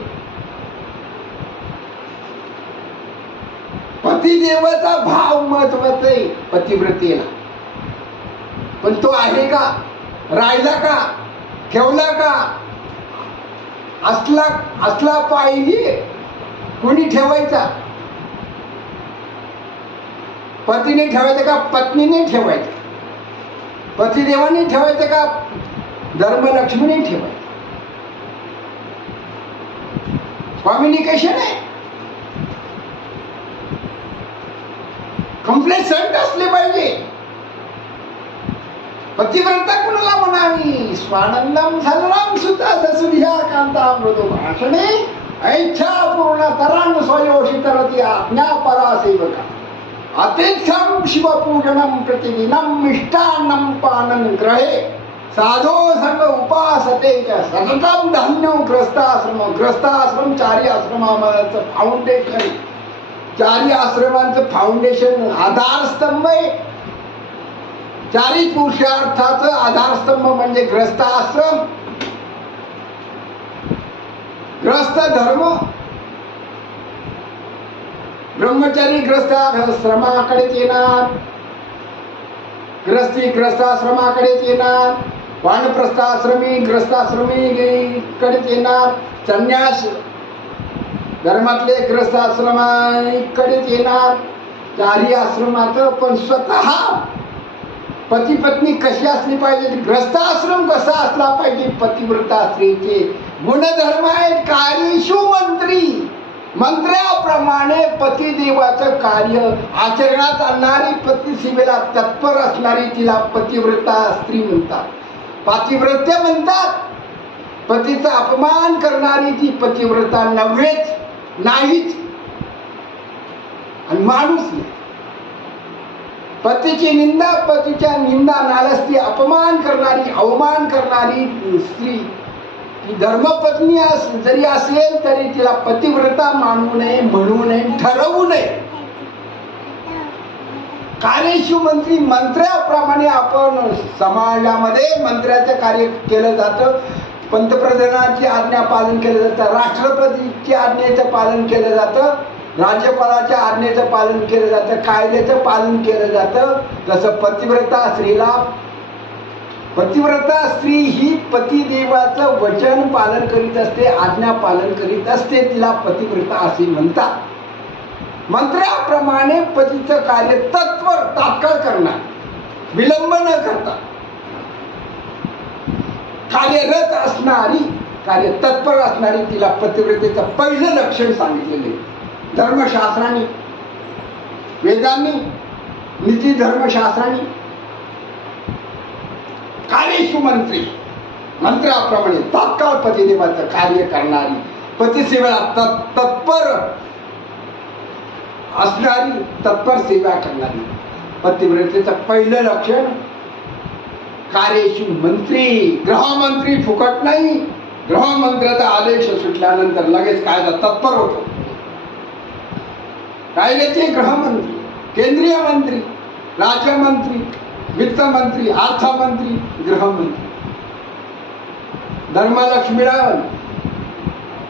पतिदेवाचा भाव महत्वाचा आहे पतिव्रतेला. पण तो आहे का, राहिला का, ठेवला का, असला पाहिजे. कोणी ठेवायचा? पतीने ठेवायचं का पत्नीने ठेवायचं? पतिदेवाने ठेवायचं का धर्मलक्ष्मीने ठेवायचं? कम्युनिकेशन आहे. कंप्लेसंट असले पाहिजे. पतिव्रता कुणाला म्हणावी? स्वानंदम सर्वम सुता ससुध्या कांता मृदु भाषणे ऐच्छा पूर्ण तरान स्वयोषित रती आज्ञा परा सेवका अतिथ्यम शिवपूजनम प्रतिदिनम मिष्टान्नम पानन ग्रहे साधो संग उपासते सततम धन्यो ग्रस्ताश्रम. ग्रस्ताश्रम चारी आश्रमाचं फाउंडेशन, चारी आश्रमांचं फाउंडेशन आधारस्तंभ आहे. चारी पुरुषार्थाचं आधारस्तंभ म्हणजे ग्रस्त आश्रम, ग्रस्त धर्म. ब्रह्मचारी ग्रस्ताश्रमाकडेच येणार, ग्रस्ती ग्रस्ताश्रमाकडेच येणार, वानप्रस्थाश्रमी ग्रस्ताश्रमीकडेच येणार, संन्यास धर्मातले ग्रस्ताश्रमाकडेच येणार, चारही आश्रमाचं. पण स्वतः पती पत्नी कशी असली पाहिजे, ग्रस्ताश्रम कसा असला पाहिजे, पतिव्रता स्त्रीचे गुणधर्म आहेत. कार्येषु मंत्री, मंत्र्याप्रमाणे पतिदेवाचं कार्य आचरणात आणणारी, पतिसेवेला तत्पर असणारी तिला पतिव्रता स्त्री म्हणतात. पातिव्रत्य म्हणतात. पतीचा अपमान करणारी ती पतिव्रता नव्हेच, नाहीच आणि माणूस नाही. पतीची निंदा, पतीच्या निंदा नालस्ती, अपमान करणारी, अवमान करणारी स्त्री ती धर्मपत्नी जरी असेल तरी तिला पतिव्रता मानू नये, म्हणू नये, ठरवू नये. कार्येषु मंत्री, मंत्र्याप्रमाणे आपण समाजामध्ये मंत्र्याचं कार्य केलं जातं. पंतप्रधानाची आज्ञा पालन केलं जातं, राष्ट्रपतीची आज्ञेचं पालन केलं जातं, राज्यपालाच्या आज्ञेचं पालन केलं जातं, कायद्याचं पालन केलं जातं. तसं पतिव्रता स्त्रीला, पतिव्रता स्त्री ही पतिदेवाचं वचन पालन करीत असते, आज्ञा पालन करीत असते, तिला पतिव्रता असे म्हणतात. मंत्र्याप्रमाणे पतीचं कार्य तत्पर तात्काळ करणार, विलंब न करता कार्यरत असणारी, कार्य तत्पर असणारी तिला पतिव्रतेचं पहिलं लक्षण सांगितलेले धर्मशास्त्रांनी, वेदांनी, नीती धर्मशास्त्रांनी. कार्येषु मंत्री, मंत्र्याप्रमाणे तात्काळ पतिदेवाचं कार्य करणारी, पतिसेवेला तत्पर असणारी, तत्पर सेवा करणारी पतिव्रतेचं पहिलं लक्षण. कार्येषु मंत्री, गृहमंत्री फुकट नाही. गृहमंत्र्याचा आदेश सुटल्यानंतर लगेच कायदा तत्पर होतो. कायद्याचे गृहमंत्री, केंद्रीय मंत्री, राज्यमंत्री, वित्तमंत्री, अर्थमंत्री, गृहमंत्री. धर्मलक्ष्मीला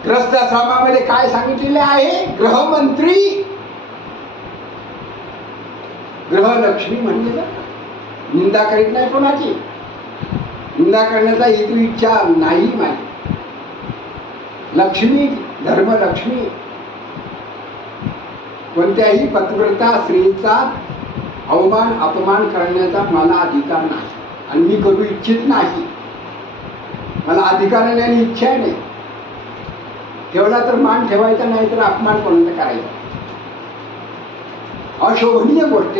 ग्रस्ताश्रमामध्ये काय सांगितलेले आहे? गृहमंत्री, गृहलक्ष्मी म्हणजे निंदा करीत नाही कोणाची, निंदा करण्याचा हेतू इच्छा नाही माझी. लक्ष्मी, धर्मलक्ष्मी. कोणत्याही पतिव्रता स्त्रीचा अवमान अपमान करण्याचा मला अधिकार नाही आणि मी करू इच्छित नाही. मला अधिकार नाही आणि इच्छा नाही. ठेवला तर मान ठेवायचा, नाही तर अपमान कोणाचा करायचा. अशोभनीय गोष्ट,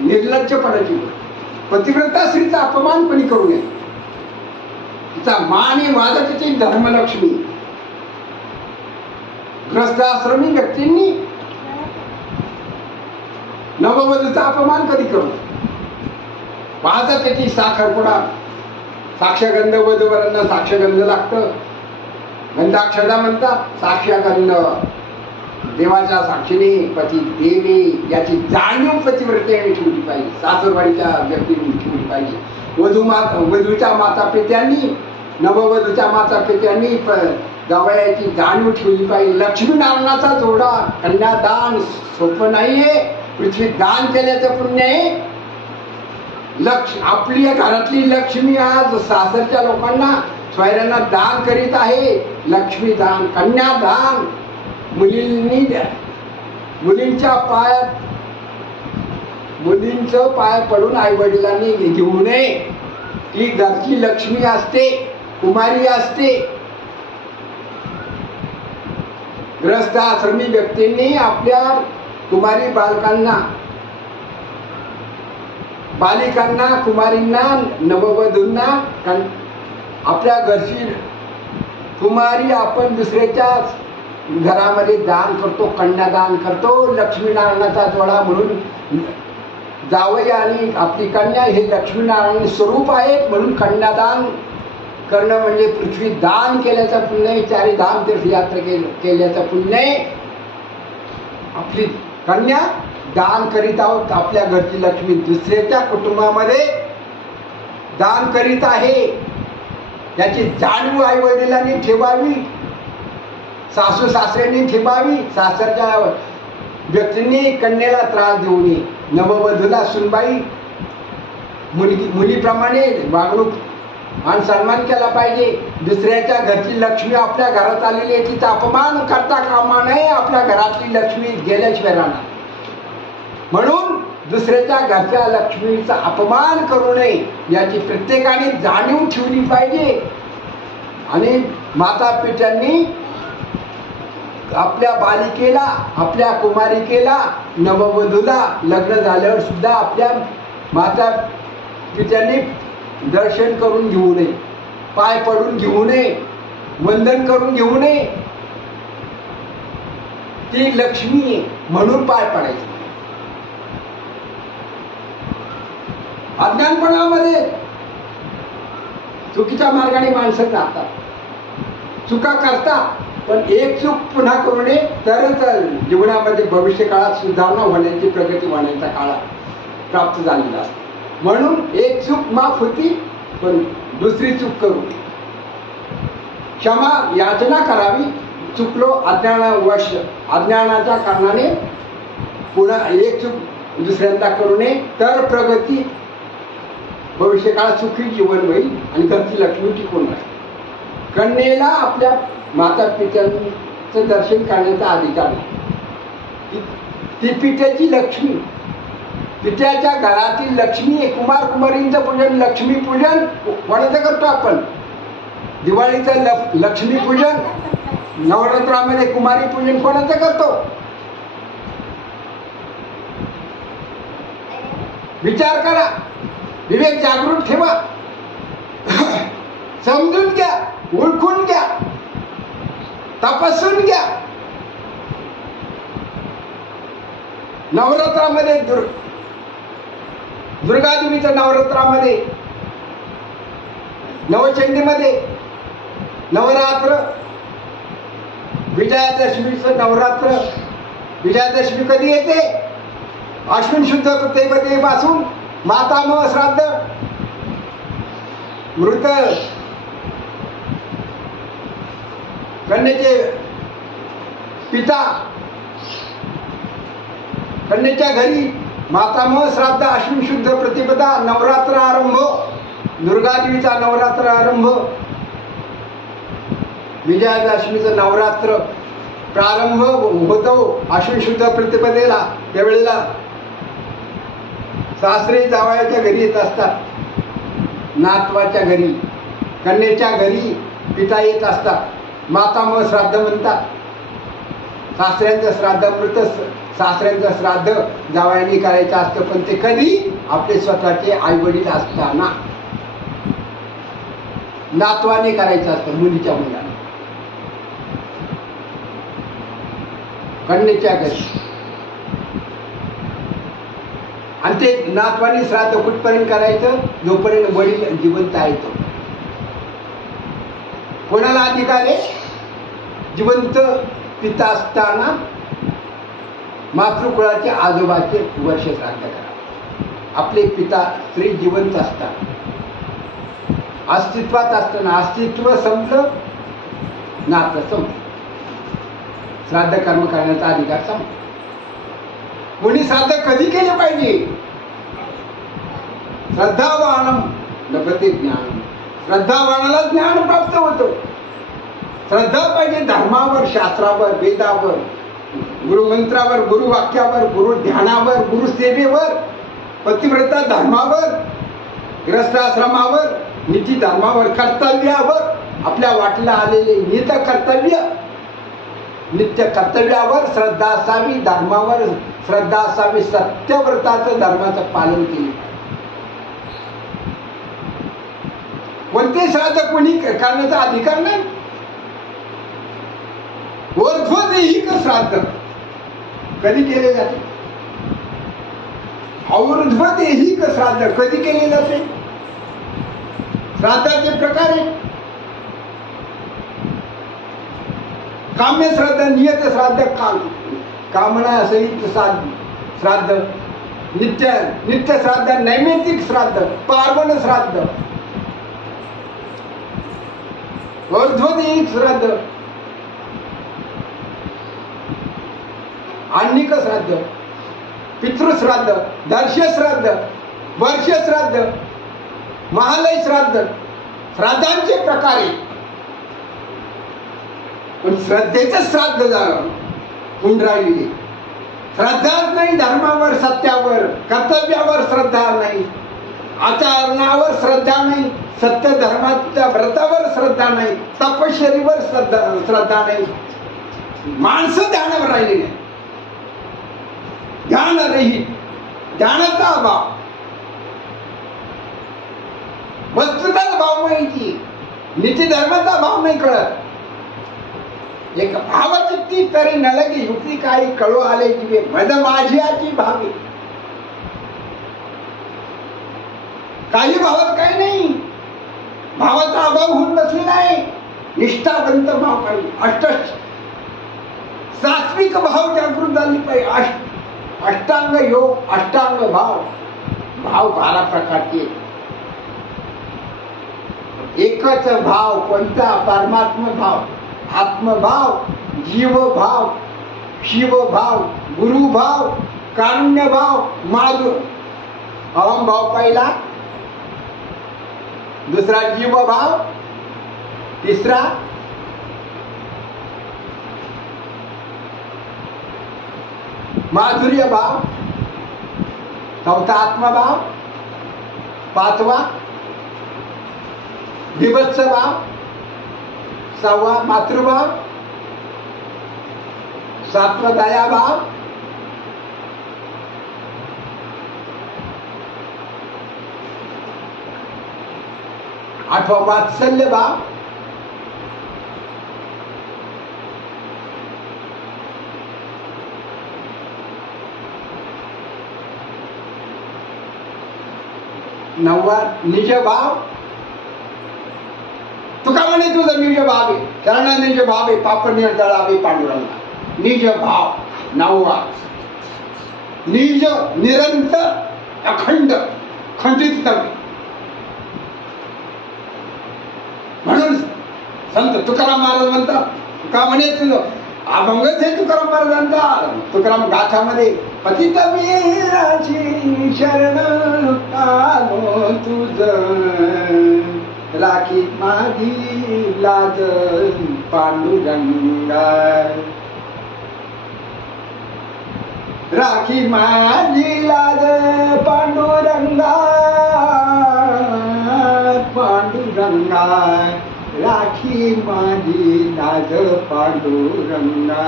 निर्लज्जपणाची गोष्ट. पतिव्रता स्त्रीचा अपमान कोणी करू नये. तिचा मान हे वादतीची धर्मलक्ष्मी. ग्रस्ताश्रमी व्यक्तींनी नववधूचा अपमान कधी करू? पाहता त्याची साखरपुडा, साक्षगंध, वधूवरांना साक्षगंध लागतं, गंधाक्षदा म्हणतात साक्ष्यगंध, देवाच्या साक्षीने पती देवी याची जाणीव पतिव्रतेने ठेवली पाहिजे, सासरवाडीच्या व्यक्तीने ठेवली पाहिजे. वधूच्या माता पित्यांनी, नववधूच्या माता पित्यांनी जावयाची जाणीव ठेवली पाहिजे. लक्ष्मीनारायणाचा जोडा, कन्यादान सोपं नाहीये, पृथ्वी दान केल्याचं पुण्य आहे. आपली घरातली लक्ष्मी आज सासरच्या लोकांना सोयऱ्यांना दान करीत आहे. लक्ष्मी दान, कन्यादान मुलींनी द्या. मुलींच्या पायात, मुलींचं पाय पडून आई वडिलांनी घेऊ नये. ती घरची लक्ष्मी असते, कुमारी असते. ग्रस्त आश्रमी व्यक्तींनी आपल्या कुमारी बालकांना, बालिकांना, कुमारींना, नववधूंना आपल्या घरची कुमारी आपण दुसऱ्याच्या घरामध्ये दान करतो, कन्यादान करतो. लक्ष्मीनारायणाचा जोडा म्हणून जावई आणि आपली कन्या हे लक्ष्मीनारायण स्वरूप आहेत, म्हणून कन्यादान करणं म्हणजे पृथ्वी दान केल्याचं पुण्य, चारी धाम तीर्थयात्रा केल्याचं पुण्य. आपली कन्या दान करीत आहोत, आपल्या घरची लक्ष्मी दुसऱ्याच्या कुटुंबामध्ये दान करीत आहे याची जाणीव आई वडिलांनी ठेवावी, सासू सासऱ्यांनी ठेवावी. सासरच्या व्यक्तींनी कन्येला त्रास देऊ नये. नववधूला सुनबाई मुलीप्रमाणे वागणूक आणि सन्मान केला पाहिजे. दुसऱ्याच्या घरची लक्ष्मी आपल्या घरात आलेली आहे, तिचा अपमान करता कामा नये. आपल्या घरातली लक्ष्मी गेल्याशिवाय राहणार, म्हणून दुसऱ्याच्या घरच्या लक्ष्मीचा अपमान करू नये याची प्रत्येकाने जाणीव ठेवली पाहिजे. आणि माता पित्यांनी आपल्या बालिकेला, आपल्या कुमारिकेला, नववधूला लग्न झाल्यावर सुद्धा आपल्या माता पित्यांनी दर्शन करून घेऊ नये, पाय पडून घेऊ नये, वंदन करून घेऊ नये. ती लक्ष्मी आहे म्हणून पाय पडायचे. अज्ञानपणामध्ये चुकीच्या मार्गाने माणसं जातात, चुका करतात, पण एक चूक पुन्हा करू नये, तरच जीवनामध्ये भविष्य काळात सुधारणा होण्याची, प्रगती होण्याचा काळ प्राप्त झालेला असतो. म्हणून एक चूक माफ होती, पण दुसरी चूक करू क्षमा याचना करावी. चुकलो अज्ञानावश, अज्ञानाच्या कारणाने पुन्हा एक चूक दुसऱ्यांदा करू नये, तर प्रगती, भविष्य काळात सुखी जीवन होईल आणि घरची लक्ष्मी टिकून राहील. कन्येला आपल्या माता पित्यांचं दर्शन करण्याचा अधिकार नाही. ती पित्याची लक्ष्मी, पित्याच्या घरातील लक्ष्मी. कुमार कुमारींचं पूजन, लक्ष्मी पूजन कोणाचं करतो आपण? दिवाळीचं लक्ष्मी पूजन, नवरात्रामध्ये कुमारी पूजन कोणाचं करतो? विचार करा, विवेक जागृत ठेवा, समजून घ्या, ओळखून घ्या, तपासून घ्या. नवरात्रामध्ये दुर्गादेवीचं नवरात्रामध्ये, नवचंडीमध्ये नवरात्र, विजयादशमीचं नवरात्र. विजयादशमी कधी येते? अश्विन शुद्ध तृतीयेपासून मातामह श्राद्ध, मृत कन्येचे पिता कन्येच्या घरी मातामह श्राद्ध, अश्विन शुद्ध प्रतिपदा, नवरात्र आरंभ, दुर्गादेवीचा नवरात्र आरंभ, विजयादशमीचं नवरात्र प्रारंभ होतो अश्विन शुद्ध प्रतिपदेला. त्यावेळेला सासरे जावयाच्या घरी येत असतात, नातवाच्या घरी, कन्येच्या घरी पिता येत असतात. मातामह श्राद्ध म्हणतात. सासऱ्यांचं श्राद्ध, मृत सासऱ्यांचं श्राद्ध जावयांनी करायचं असतं, पण ते कधी? आपले स्वतःचे आई वडील असताना नातवाने करायचं असतं, मुलीच्या मुलाने, कन्येच्या घरी. आणि ते नातवानी श्राद्ध कुठपर्यंत करायचं? जोपर्यंत वडील जिवंत आहे तो. कोणाला अधिकार आहे? जिवंत पिता असताना मातृकुळाचे आजोबाचे वर्ष श्राद्ध करा. आपले पिता स्त्री जिवंत असताना, अस्तित्वात असताना, अस्तित्व संपलं, नातं संपलं, श्राद्ध कर्म करण्याचा अधिकार संपला. कोणी श्राद्ध कधी केले पाहिजे? श्रद्धावानम लभते ज्ञान. श्रद्धावानाला ज्ञान प्राप्त होतं. श्रद्धा पाहिजे धर्मावर, शास्त्रावर, वेदावर, गुरुमंत्रावर, गुरुवाक्यावर, गुरु ध्यानावर, गुरुसेवेवर, पतिव्रता धर्मावर, ग्रस्ताश्रमावर, नीती धर्मावर, कर्तव्यावर, आपल्या वाटेला आलेले नित कर्तव्य, नित्य कर्तव्यावर श्रद्धा असावी, धर्मावर श्रद्धा असावी, सत्यव्रताचं धर्माचं पालन केले. कोणते श्राद्ध कोणी करण्याचा अधिकार नाही. ऊर्ध्वदेहिक श्राद्ध कधी केले जाते? ऊर्ध्वदेहिक श्राद्ध कधी केले जाते? श्राद्धाचे प्रकार आहे काम्य श्राद्ध, नियत श्राद्ध, कामना सहित श्राद्ध, नित्य श्राद्ध, नैमित्तिक श्राद्ध, पार्वण श्राद्ध, ऊर्ध्वदेहिक श्राद्ध, आणिक श्राद्ध, पितृश्राद्ध, दर्शश्राद्ध, वर्षश्राद्ध, महालय श्राद्ध. श्राद्धांचे प्रकार आहे. पण श्रद्धेचं श्राद्ध झालं राहिलेले. श्रद्धाच नाही, धर्मावर, सत्यावर, कर्तव्यावर श्रद्धा नाही, आचरणावर श्रद्धा नाही, सत्य धर्माच्या व्रतावर श्रद्धा नाही, तपश्चर्येवर श्रद्धा नाही. माणसं ध्यानावर राहिलेली नाही. ध्यान रहित, ध्यानाचा अभाव, वस्तुताचा भाव माहिती, नीती धर्माचा भाव नाही कळत. एक भावचित्ती तरी नलगी युक्ती काही कळू आले जिवे मद माझ्याची भावी. काही भावात काही नाही, भावाचा अभाव होऊन बसलेला आहे. निष्ठावंत भाव पाहिजे, सात्विक भाव जागृत झाली पाहिजे. अष्टांग योग, अष्टांग भाव, भाव 12 प्रकारचे. एकच भाव कोणता? परमात्मा भाव, आत्मभाव, जीवभाव, शिवभाव, गुरुभाव, कारुण्यभाव, माधुर. अहमभाव पहिला, दुसरा जीवभाव, तिसरा माधुर्य भाव, चौथा आत्मभाव, पाचवा विभत्स भाव, 6वा मातृभाव, 7वा दयाभाव, 8वा वात्सल्य भाव, 9वा निज भाव. तुका म्हणे तुझं निज भाव आहे, शरण निज भाव आहे, पाप निर्दळावे पांडुरंगा. निज भाव 9वा. निज निरंतर, अखंड, खंडित नव्हे. म्हणून संत तुकाराम महाराज म्हणतात, तुका म्हणे तुझं अभंगच आहे तुकाराम महाराजांचा. तुकाराम गाथामध्ये पतित वीराची शरण आलो तुझ, राखी माझी लाज पांडुरंगा. राखी माझी लाज पांडुरंगा, पांडुरंगा. राखी माझी लाज पांडुरंगा.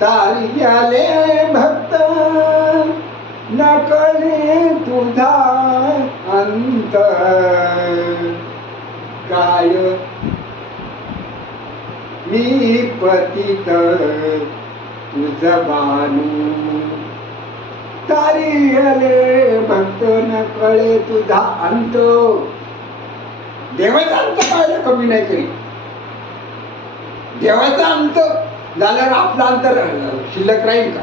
तारियाले भक्त नकळे तुझा अंत, काय मी पतित तुझ बानू. तारियाले भक्त नकळे तुझा अंत. देवाचा अंत पाहिजे कमी नाही करी. देवाचा अंत झाल्यावर आपला अंतर शिल्लक राहील का?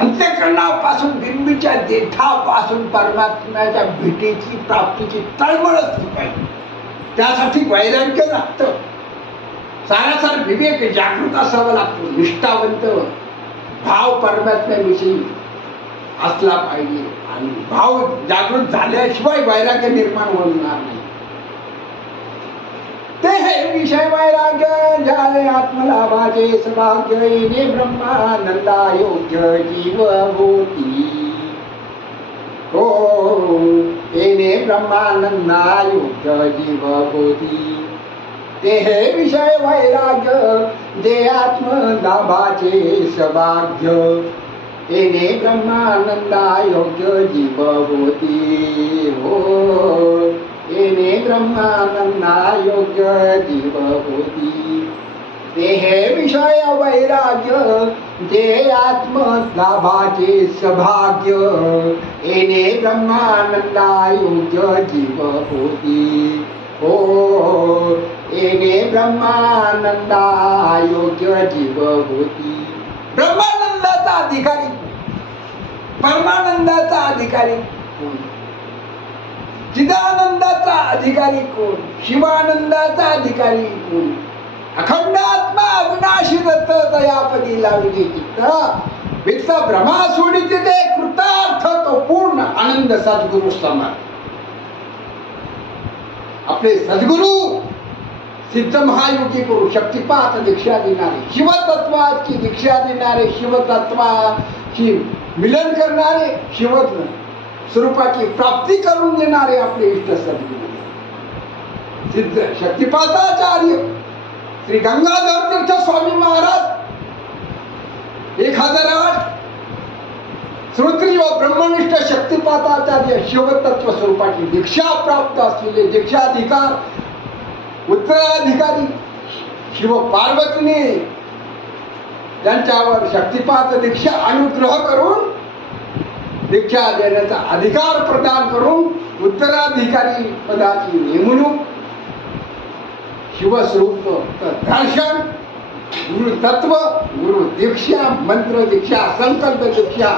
अंत्यकरणापासून बिंबीच्या देठापासून परमात्म्याच्या भेटीची प्राप्तीची तळमळ असली पाहिजे. त्यासाठी वैराग्य लागतं, सारासार विवेक जागृत असावा लागतो, निष्ठावंत भाव परमात्म्याविषयी असला पाहिजे. आणि भाव जागृत झाल्याशिवाय वैराग्य निर्माण होणार नाही. ते हे विषय वैराग्य ज्याले आत्मलाभाचे सौभाग्य येणे ब्रह्मानंदा योग्य जीवभूती. हो येणे ब्रह्मानंदा योग्य जीवभूती. ते हे विषय वैराग्य जे आत्मलाभाचे सौभाग्य येणे ब्रह्मानंदा योग्य जीवभूती. हो येणे ब्रह्मानंदा योग्य जीवभूती. ते हे विषय वैराग्य जे आत्मलाभाचे सौभाग्य येणे ब्रह्मानंदा योग्य जीवभूती. हो येणे ब्रह्मानंदा योग्य जीवभूती. ब्रह्मानंदाचा अधिकारी, परमानंदाचा अधिकारी कोण? चिदानंदाचा अधिकारी कोण? शिवानंदाचा अधिकारी कोण? अखंड आत्मा अविनाशी दत्त दयापदी लावली चित्त वित्त भ्रमा सोडिते ते कृतार्थ तो पूर्ण आनंद सद्गुरु समान. आपले सद्गुरु सिद्ध महायोगी गुरु शक्तिपात दीक्षा देणारे, शिवतत्वाची दीक्षा देणारे, शिवतत्वाची मिलन करणारे, शिव स्वरूपाची प्राप्ती करून देणारे आपले इष्ट सद्गुरु सिद्ध शक्तिपाताचार्य श्री गंगाधर तीर्थ स्वामी महाराज 1008 श्रोत्री व ब्रह्मनिष्ठ शक्तिपाताचार्य शिवतत्व स्वरूपाची दीक्षा प्राप्त असलेले दीक्षाधिकार उत्तराधिकारी शिव पार्वतीने त्यांच्यावर शक्तिपात दीक्षा अनुग्रह करून दीक्षा देण्याचा अधिकार प्रदान करून उत्तराधिकारी पदाची नेमणूक, शिवस्वरूप दर्शन, गुरु तत्व, गुरु दीक्षा, मंत्र दीक्षा, संकल्प दीक्षा,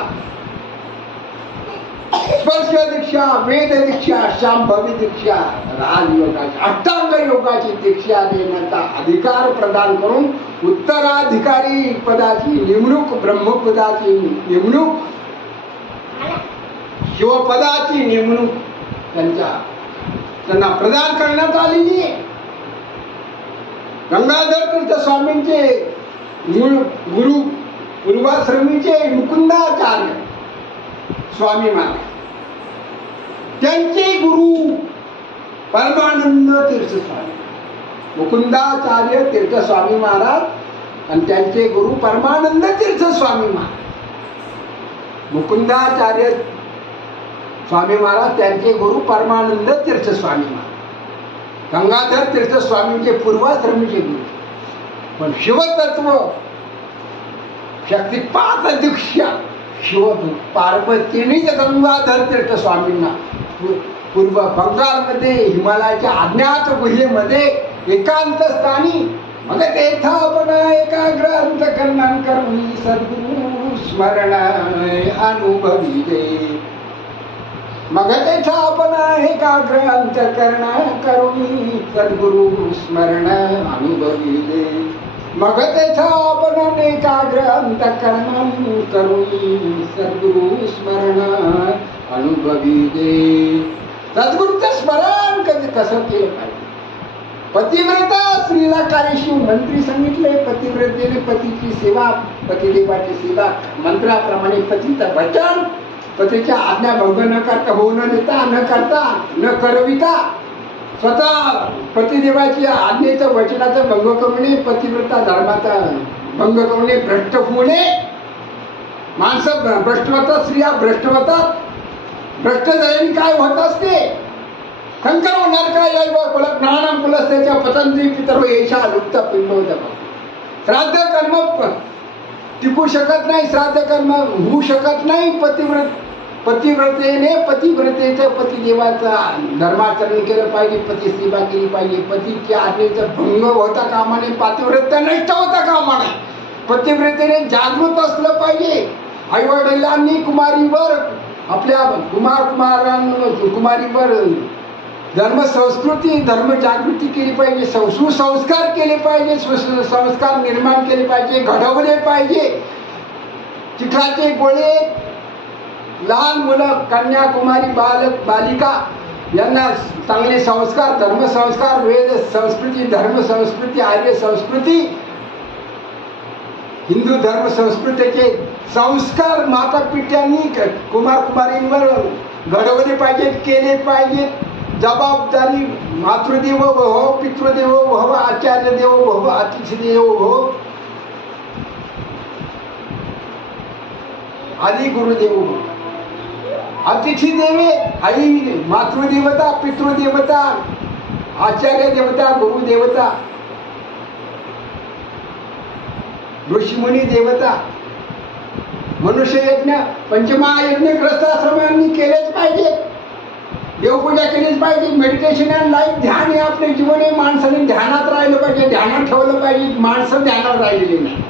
स्पर्श दीक्षा, वेद दीक्षा, शांभवी दीक्षा, राजयोगाची अष्टांग योगाची दीक्षा देण्याचा अधिकार प्रदान करून उत्तराधिकारी पदाची नेमणूक, ब्रह्मपदाची नेमणूक, शिवपदाची नेमणूक त्यांना प्रदान करण्यात आलेली आहे. गंगाधर तीर्थ स्वामींचे मूळ गुरु पूर्वाश्रमीचे मुकुंदाचार्य स्वामी महाराज, त्यांचे गुरु परमानंद तीर्थ स्वामी, मुकुंदाचार्य तीर्थ स्वामी महाराज आणि त्यांचे गुरु परमानंद तीर्थ स्वामी महाराज. मुकुंदाचार्य स्वामी महाराज त्यांचे गुरु परमानंद तीर्थ स्वामी महाराज, गंगाधर तीर्थ स्वामींचे पूर्वाश्रमीचे गुरु. पण शिवतत्व शक्तिपात दीक्षा शिव पार्वतीनेच गंगाधर तीर्थ स्वामींना पूर्व बंगालमध्ये हिमालयाच्या अज्ञात गुहेमध्ये एकांत स्थानी मग तेथा आपण एकाग्र अंतकरण करून सद्गुरु स्मरण अनुभवी दे. मग तेथा आपण एकाग्र अंतकरण करून सद्गुरु स्मरण अनुभवी दे. मग तेथा आपण एकाग्र अंतकरण करून सद्गुरु स्मरण अनुभवी दे. सद्गुरूचं स्मरण कसं केलं पाहिजे? पतिव्रता स्त्रीला कार्यशील मंत्री सांगितले. पतिव्रतेने पतीची सेवा, पतिदेवाची सेवा मंत्राप्रमाणे पतीचं वचन, पतीच्या आज्ञा भंग न करता, होऊ न देता, न करता, न करविता, स्वतः पतिदेवाची आज्ञेचं वचनाचं भंग करणे, पतिव्रता धर्माचा भंग करणे, भ्रष्ट होणे. माणसं भ्रष्ट होतात, स्त्रिया भ्रष्ट होतात. भ्रष्ट झाल्याने काय होत असते? संकर होणार काय? प्राणम कुलस्त्याच्या पतंजली पितरो येशा लुप्त पिंड. श्राद्ध कर्म टिकू शकत नाही, श्राद्ध कर्म होऊ शकत नाही पतिव्रतेने पतिव्रतेचं पतिदेवाचा धर्माचरण केलं पाहिजे, पती सेवा केली पाहिजे, पतीच्या आज्ञेचा भंग होता कामा नये, पातिव्रत्य नष्ट होता कामा नये, पतिव्रतेने जागृत असलं पाहिजे. आईवडिलांनी कुमारीवर आपल्या कुमारीवर धर्म संस्कृती धर्म जागृती केली पाहिजे, सुसंस्कार केले पाहिजे, सुसंस्कार निर्माण केले पाहिजे, घडवले पाहिजे. चिखलाचे गोळे लहान मुलं कन्या कुमारी बालक बालिका यांना चांगले संस्कार धर्मसंस्कार वेद संस्कृती धर्म संस्कृती आर्य संस्कृती हिंदू धर्म संस्कृतीचे संस्कार माता पित्यांनी कुमार कुमारींवर घडवले पाहिजेत केले पाहिजेत. जबाबदारी मातृदेवो भव पितृदेवो भव आचार्य देवो भव अतिथी देवो भव आदि गुरुदेवो भव. अतिथी देवे आई मातृदेवता पितृदेवता आचार्य देवता गुरुदेवता ऋषीमुनी देवता. मनुष्य यज्ञ पंचमहायज्ञ ग्रस्ताश्रमांनी केलेच पाहिजे, देवपूजा केलीच पाहिजे. मेडिटेशन अँड लाईफ ध्यान हे आपले जीवन आहे. माणसाने ध्यानात राहिलं पाहिजे, ध्यानात ठेवलं पाहिजे. माणसं ध्यानात राहिलेली नाही.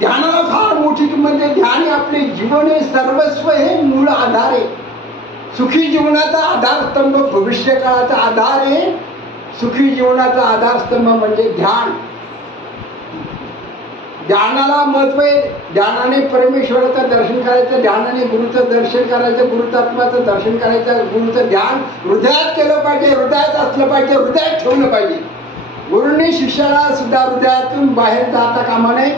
ध्यानाला फार मोठी किंमत आहे. ध्यान हे आपले जीवन आहे, सर्वस्व हे मूळ आधार आहे. सुखी जीवनाचा आधारस्तंभ भविष्य काळाचा आधार आहे. सुखी जीवनाचा आधारस्तंभ म्हणजे ध्यान. ध्यानाला महत्व आहे. ध्यानाने परमेश्वराचं दर्शन करायचं, ध्यानाने गुरुचं दर्शन करायचं, गुरुतत्वाचं दर्शन करायचं. गुरुचं ध्यान हृदयात केलं पाहिजे, हृदयात असलं पाहिजे, हृदयात ठेवलं पाहिजे. गुरुने शिष्याला सुद्धा हृदयातून बाहेर जाता कामा नये.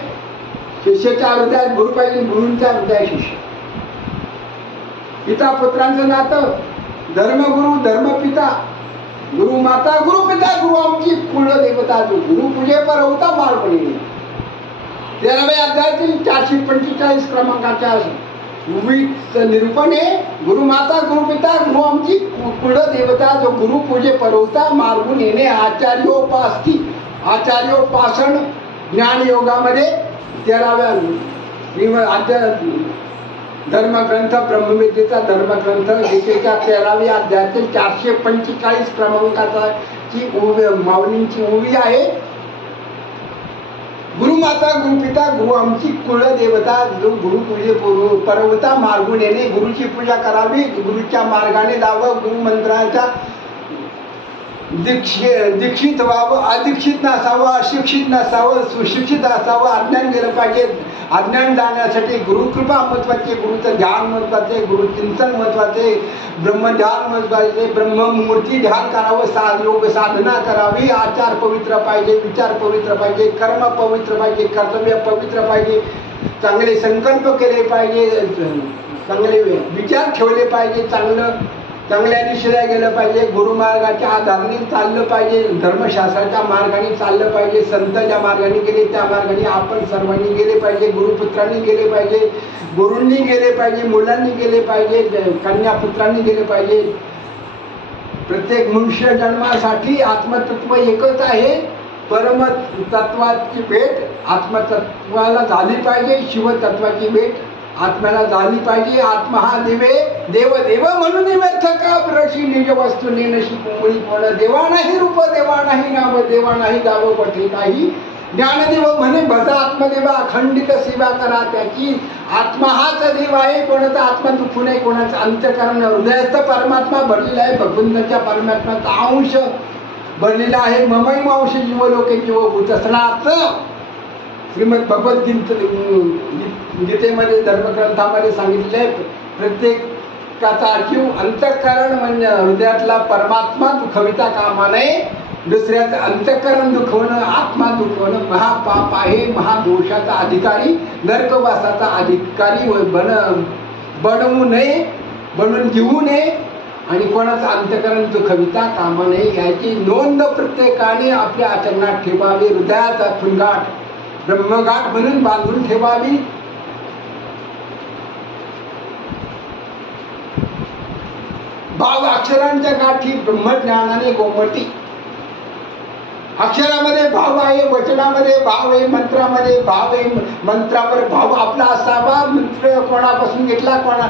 शिष्याच्या हृदयात गुरु पाहिजे, गुरूंच्या हृदयात शिष्य. पिता पुत्रांचं नातं धर्मगुरु धर्मपिता गुरुमाता गुरुपिता गुरु आमची कुलदेवता. जो गुरुपूजे पर होता मार्गणी 13व्या अध्यायातील 445 क्रमांकाच्या निरूपण आहे. गुरुमाता गुरुपिता गुरु आमची कुलदेवता. जो गुरुपूजे पर होता मार्गून येणे. आचार्योपास्ती आचार्योपासन ज्ञान योगामध्ये 13व्या धर्मग्रंथ ब्रह्मविद्येचा धर्मग्रंथ गीतेच्या 13व्या अध्यायातील 445 क्रमांकाचा माऊलींची ओवी आहे. गुरुमाता गुरुपिता गुरु आमची कुलदेवता. जो गुरुपूजे परवता मार्गून येणे. गुरुची पूजा करावी, गुरुच्या मार्गाने जावं, गुरुमंत्राचा दीक्षित व्हावं, अदीक्षित नसावं, अशिक्षित नसावं, सुशिक्षित असावं. अज्ञान गेलं पाहिजे. अज्ञान जाण्यासाठी गुरुकृपा महत्वाची, गुरुचं ध्यान महत्वाचे, गुरुचिंतन महत्वाचे, ब्रह्मध्यान महत्वाचे, ब्रह्ममूर्ती ध्यान करावं, योग साधना करावी. आचार पवित्र पाहिजे, विचार पवित्र पाहिजे, कर्म पवित्र पाहिजे, कर्तव्य पवित्र पाहिजे, चांगले संकल्प केले पाहिजे, चांगले विचार ठेवले पाहिजे, चांगल्या दिशेला गेलं पाहिजे. गुरुमार्गाच्या आधाराने चाललं पाहिजे, धर्मशास्त्राच्या मार्गाने चाललं पाहिजे. संत ज्या मार्गाने गेले त्या मार्गाने आपण सर्वांनी गेले पाहिजे. गुरुपुत्रांनी गेले पाहिजे, गुरूंनी गेले पाहिजे, मुलांनी गेले पाहिजे, कन्यापुत्रांनी गेले पाहिजे. प्रत्येक मनुष्य जन्मासाठी आत्मतत्व एकच आहे. परमतत्वाची भेट आत्मतत्वाला झाली पाहिजे. शिवतत्वाची भेट आत्म्याला झाली पाहिजे. आत्मा हा दिवे देव देव म्हणून व्यर्थ का रशी निज वस्तू नेनशी कोंबडी कोण. देवा नाही रूप देवा नाही नाव देवा नाही गाव पठे काही. ज्ञानदेव म्हणे भजा आत्मदेवा अखंडित सेवा करा त्याची. आत्मा हाच देव आहे. कोणाचा आत्मा दुखू नये. कोणाचं अंतःकरण हृदयस्थ परमात्मा भरलेला आहे. भगवंताच्या परमात्म्याचा अंश भरलेला आहे. ममई अंश जीवलोके जीवभूत असणार. श्रीमद भगवद्गीतेमध्ये धर्मग्रंथामध्ये सांगितले प्रत्येकाचा जीव अंतःकरण म्हणजे हृदयातला परमात्मा दुखविता कामा नये. दुसऱ्याचं अंतःकरण दुखवणं आत्मा दुखवणं महापाप आहे. महादोषाचा अधिकारी नरकवासाचा अधिकारी बनवू नये, बनून घेऊ नये आणि कोणाचं अंतःकरण दुखविता कामा नये. याची नोंद प्रत्येकाने आपल्या आचरणात ठेवावी. हृदयाचा ठुंगाट ब्रह्मगाठ म्हणून बांधून ठेवावी. भाव अक्षरांच्या गाठी ब्रह्मज्ञानाने गोमटी. अक्षरामध्ये भाव आहे, वचनामध्ये भाव आहे, मंत्रामध्ये भाव आहे, मंत्रावर भाव आपला असावा. मंत्र कोणापासून घेतला, कोणा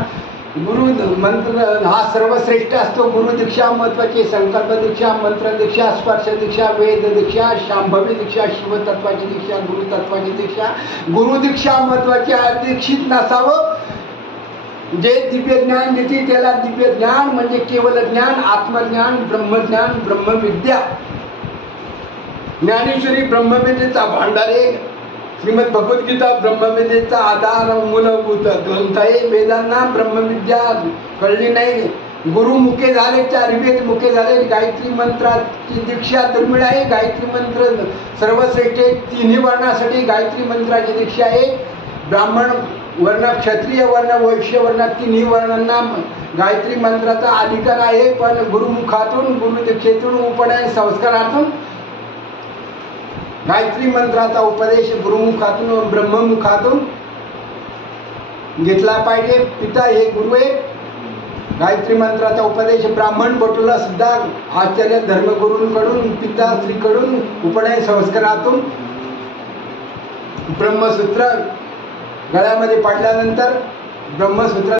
गुरु मंत्र हा सर्वश्रेष्ठ असतो. गुरु दीक्षा महत्वाची, संकल्प दीक्षा, मंत्र दीक्षा, स्पर्श दीक्षा, वेद दीक्षा, शांभवी दीक्षा, शिवतत्वाची दीक्षा, गुरुतत्वाची दीक्षा. गुरु दीक्षा महत्वाची, अदीक्षित नसावं. जे दिव्य ज्ञान देते त्याला दिव्य ज्ञान म्हणजे केवल ज्ञान, आत्मज्ञान, ब्रह्मज्ञान, ब्रह्मविद्या. ज्ञानेश्वरी ब्रह्मविद्येचा भांडार आहे. श्रीमद भगवद्गीता ब्रह्मविद्येचा आधार मूलभूत ग्रंथ आहे. वेदांना ब्रह्मविद्या कळली नाही. गुरु मुखे झाले, 4 वेद मुखे झाले. गायत्री मंत्राची दीक्षा दुर्मिळ आहे. गायत्री मंत्र सर्वश्रेष्ठ 3 वर्णासाठी गायत्री मंत्राची दीक्षा आहे. ब्राह्मण वर्ण, क्षत्रिय वर्ण, वैश्य वर्ण 3 वर्णांना गायत्री मंत्राचा अधिकार आहे. पण गुरुमुखातून, गुरुदीक्षेतून, उपनयन संस्कारातून गायत्री मंत्राचा उपदेश गुरुमुखातून, ब्रह्ममुखातून घेतला पाहिजे. पिता हे गुरु आहे. गायत्री मंत्राचा उपदेश ब्राह्मण बटूला सुद्धा आचार्य धर्मगुरूंकडून, पिता श्रीकडून, उपनयन संस्कारातून ब्रह्मसूत्र गळ्यामध्ये पाडल्यानंतर ब्रह्मसूत्र